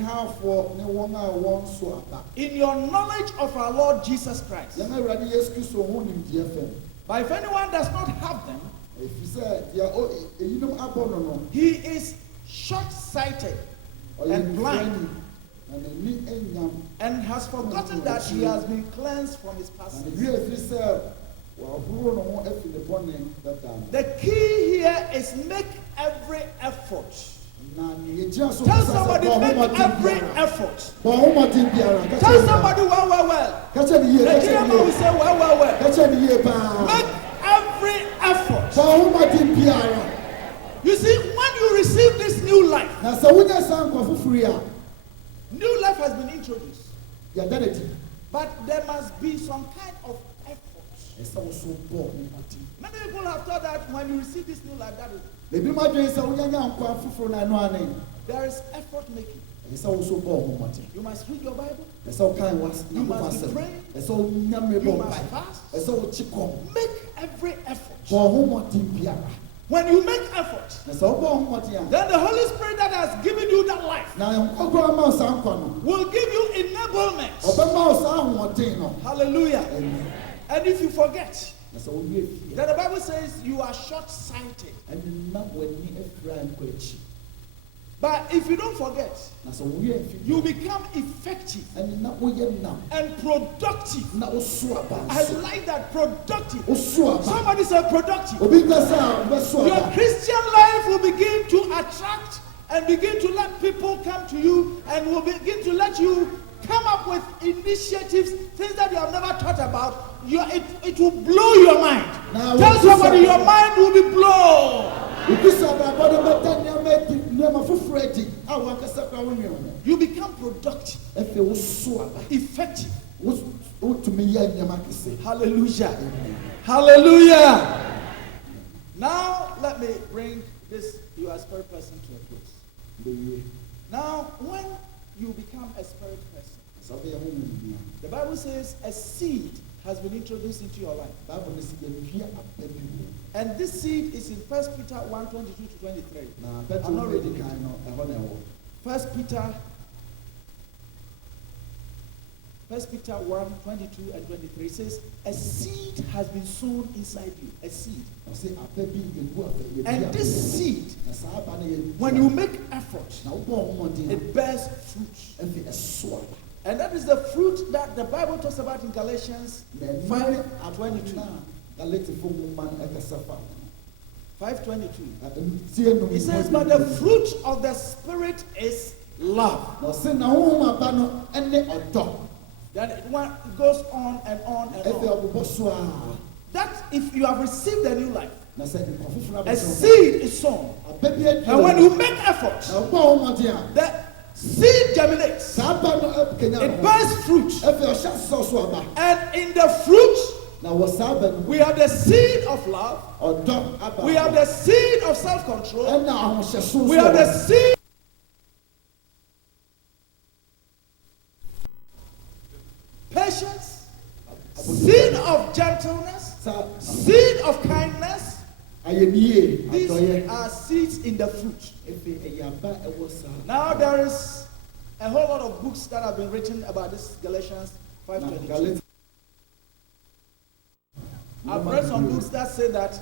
your knowledge of our Lord Jesus Christ. But if anyone does not have them, he is short-sighted and blind and has forgotten that he has been cleansed from his past sins. The key here is make every effort. Tell somebody, make every effort. Tell somebody, well. The Nigerian man will say, well. Make every effort. You see, when you receive this new life, new life has been introduced. But there must be some kind of effort. Many people have thought that when you receive this new life, that is. There is effort making. ɛsɛ sɛ woso bɔ ɔho mmɔden You must read your Bible. ɛsɛ sɛ wokan You must be asɛm praying. ɛsɛ sɛ wonyame You bɔ must mpae fast. ɛsɛ sɛ wokye kɔm Make every effort. bɔ ɔho mmɔden biara When you make effort, na sɛ wobɔ ɔho mmɔden a then the Holy Spirit that has given you that life na nkɔkora ma wo saa nkwa no will give you enablement. ɔbɛma wo saa ahoɔden no Hallelujah. Amen. And if you forget, na sɛ wowie fie then the Bible says you are short-sighted. ɛne na w'ani afira nkɔ akyi But if you don't forget, na sɛ wowie mfi you become effective ɛne na woyɛ nam and productive. na woso aba I nso like that, productive. woso aba Somebody said productive. obi ka sɛ a wobɛso Your aba Christian life will begin to attract and begin to let people come to you and will begin to let you come up with initiatives, things that you have never thought about. It will blow your mind. Now, Tell what somebody is your mind will be blown. obi sɛ abrabɔ no bɛda nneɛma adi nneɛma foforɔ adi a wankasa kora wonwene ho You become productive, afei woso aba effective. wotumi yɛ nneɛma kɛse Hallelujah. Hallelujah. Now, let me bring this, you are a spirit person, to a close. bɛwie Now, when you become a spirit person, sɛ wobɛyɛ ho nwumia the Bible says a seed has been introduced into your life. bible no sɛ yɛdua aba bi ho And this seed is in 1 Peter 1:22 to 23. na I'm petro not no reading di it. kan no ɛhɔ na ɛwɔ 1 Peter 1:22 and 23 says, a seed has been sown inside you. A seed. ɔsɛ aba bi yɛgu aba yɛdua And aba this bi. seed, na saa aba no yɛdua when you make effort, na wobɔ ho mmɔden it bears fruit. a afei ɛso aba And that is the fruit that the Bible talks about in Galatians na ɛno 5:22. na galatifo nwoma no ɛkasa fa ho 5:22. tie nom He says, but the fruit of the Spirit is love. na ɔsɛ na honhom aba no ɛne ɔdɔ Then it goes on and on and afei on. ɔbobɔ so a That if you have received a new life, na sɛ nkwa foforɔ a abɛsɛ wo seed is sown. aba bi adua And when you make effort, na wobɔ ho mmɔden a the seed germinates. saa aba no akanya It no ho bears fruit. afei ɔhyɛ asesɛ so aba And in the fruit, na wɔ saa aba no we have the seed of love. ɔdɔ aba We have the seed of self-control. ɛna ahohyɛso We have the seed patience, seed of gentleness, saa seed of kindness. ayɛnie These adɔyɛ are seeds in the fruit. afei ɛyɛ aba ɛwɔ saa Now there is a whole lot of books that have been written about this Galatians na 5:22. galati I've read some books that say that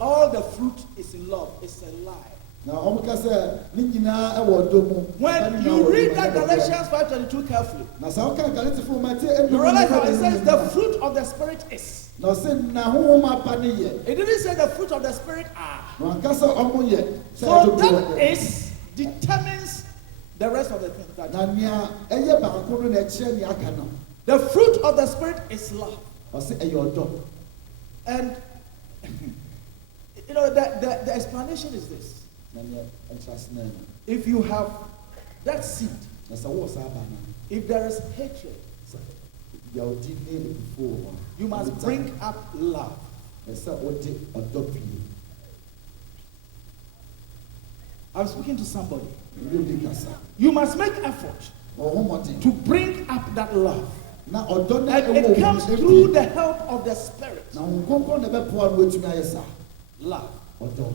all the fruit is in love. It's a lie. na ɔmo ka sɛ ne nyinaa ɛwɔ ɔdɔ mu When you read that Galatians 5:22 carefully, na saa ɔka galatifo ma te you realize how it says the fruit of the Spirit is. na ɔsɛ na honhom aba ne yɛ It didn't say the fruit of the Spirit are. na ankasa ɔmo yɛ sɛ So ɛdɔ bi wɔ that dɛ. is determines the rest of the things. That na nea ɛyɛ baako no na ɛkyerɛ nea aka no the fruit of the Spirit is love. ɔsɛ ɛyɛ ɔdɔ And you know the explanation is this. na nea ɛkyerɛ ase na ɛno If you have that seed, na sɛ wɔwɔ saa aba no if there is hatred, sɛ deɛ ɔdi ne ebufuo wɔ hɔ you must bring up love. ɛsɛ ɔde ɔdɔ pii I'm speaking to somebody. ɛyɛ obi kasa You must make effort ɔho mmɔden to bring up that love. na ɔdɔ no And ɛwɔ it wo comes mu through the help of the Spirit. na wo nkronkron na ɛbɛpoa no watumi ayɛ saa Love. ɔdɔ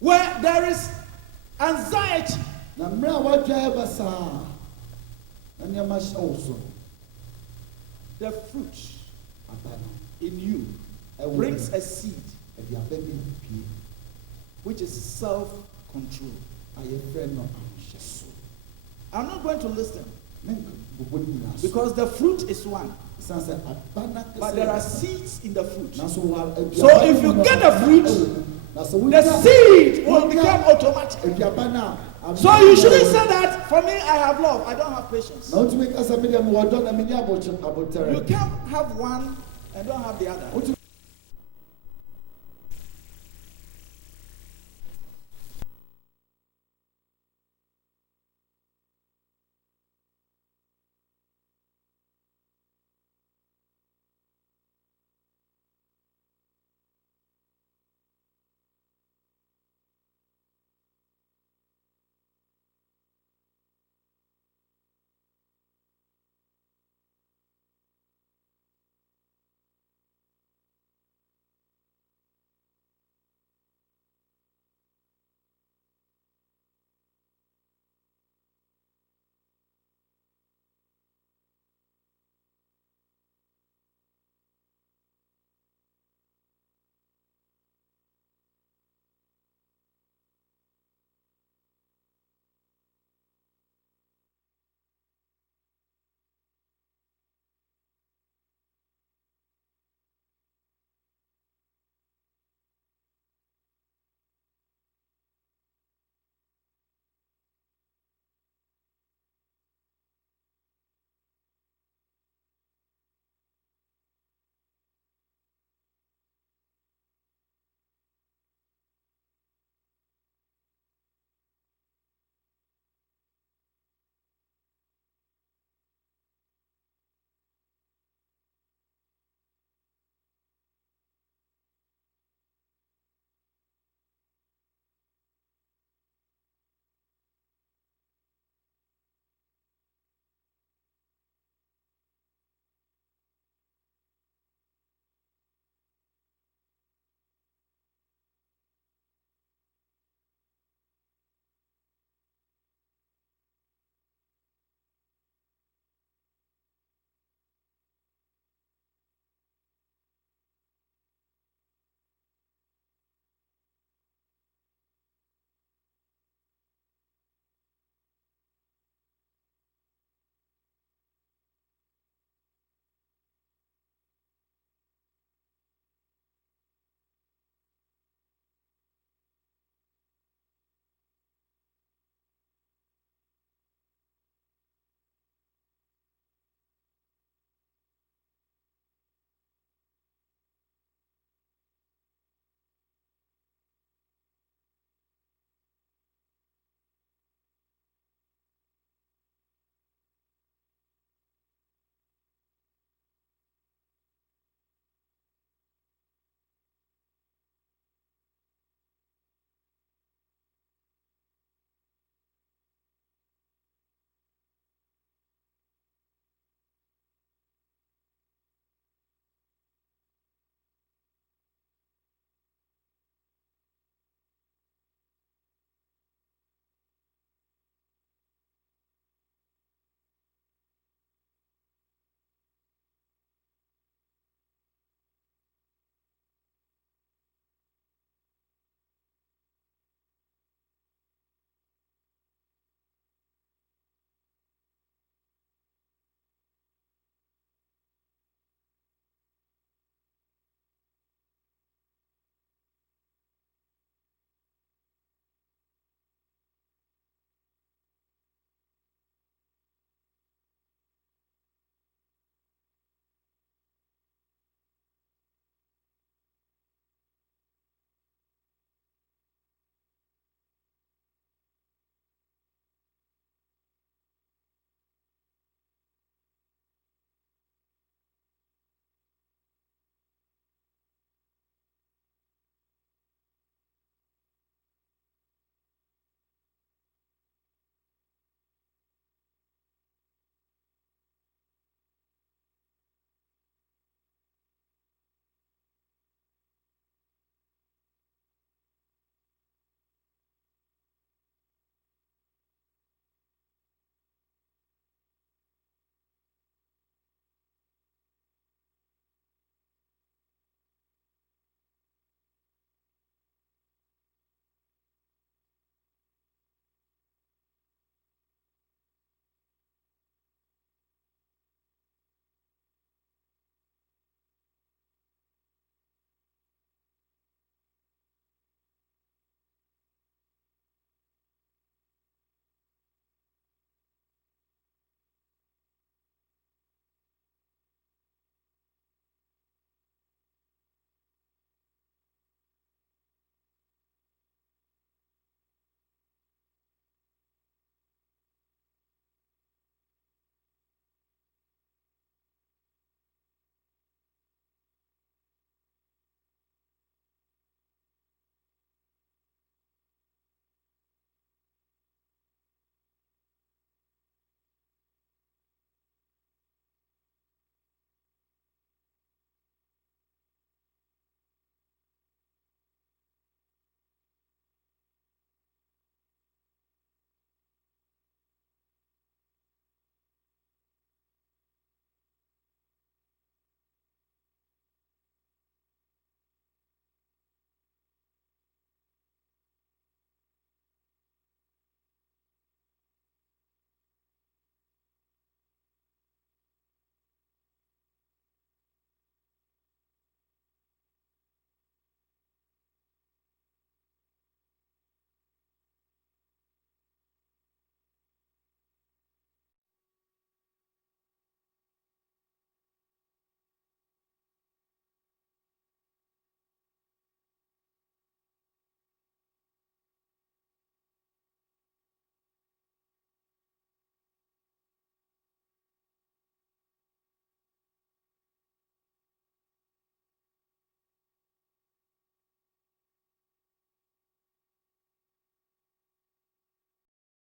Where there is anxiety, na mmerɛ a woadwa ɛba saa na nneɛma hyɛ wo so the fruit aba no in you ɛwɔ brings mu. a seed ɛde aba bi pie which is self-control. a yɛfrɛ no ahohyɛso I'm not going to list them ne bobɔ no nyinaa so because the fruit is one, ɛsiane sɛ aba no but there are seeds in the fruit. nanso wɔ So if you get the fruit, na sɛ the wonya seed will become automatic. aduaba no a So you shouldn't say that for me I have love, I don't have patience. na wotumi ka sɛ medeɛ mewɔ dɔ na menni abotire You can't have one and don't have the other. wotumi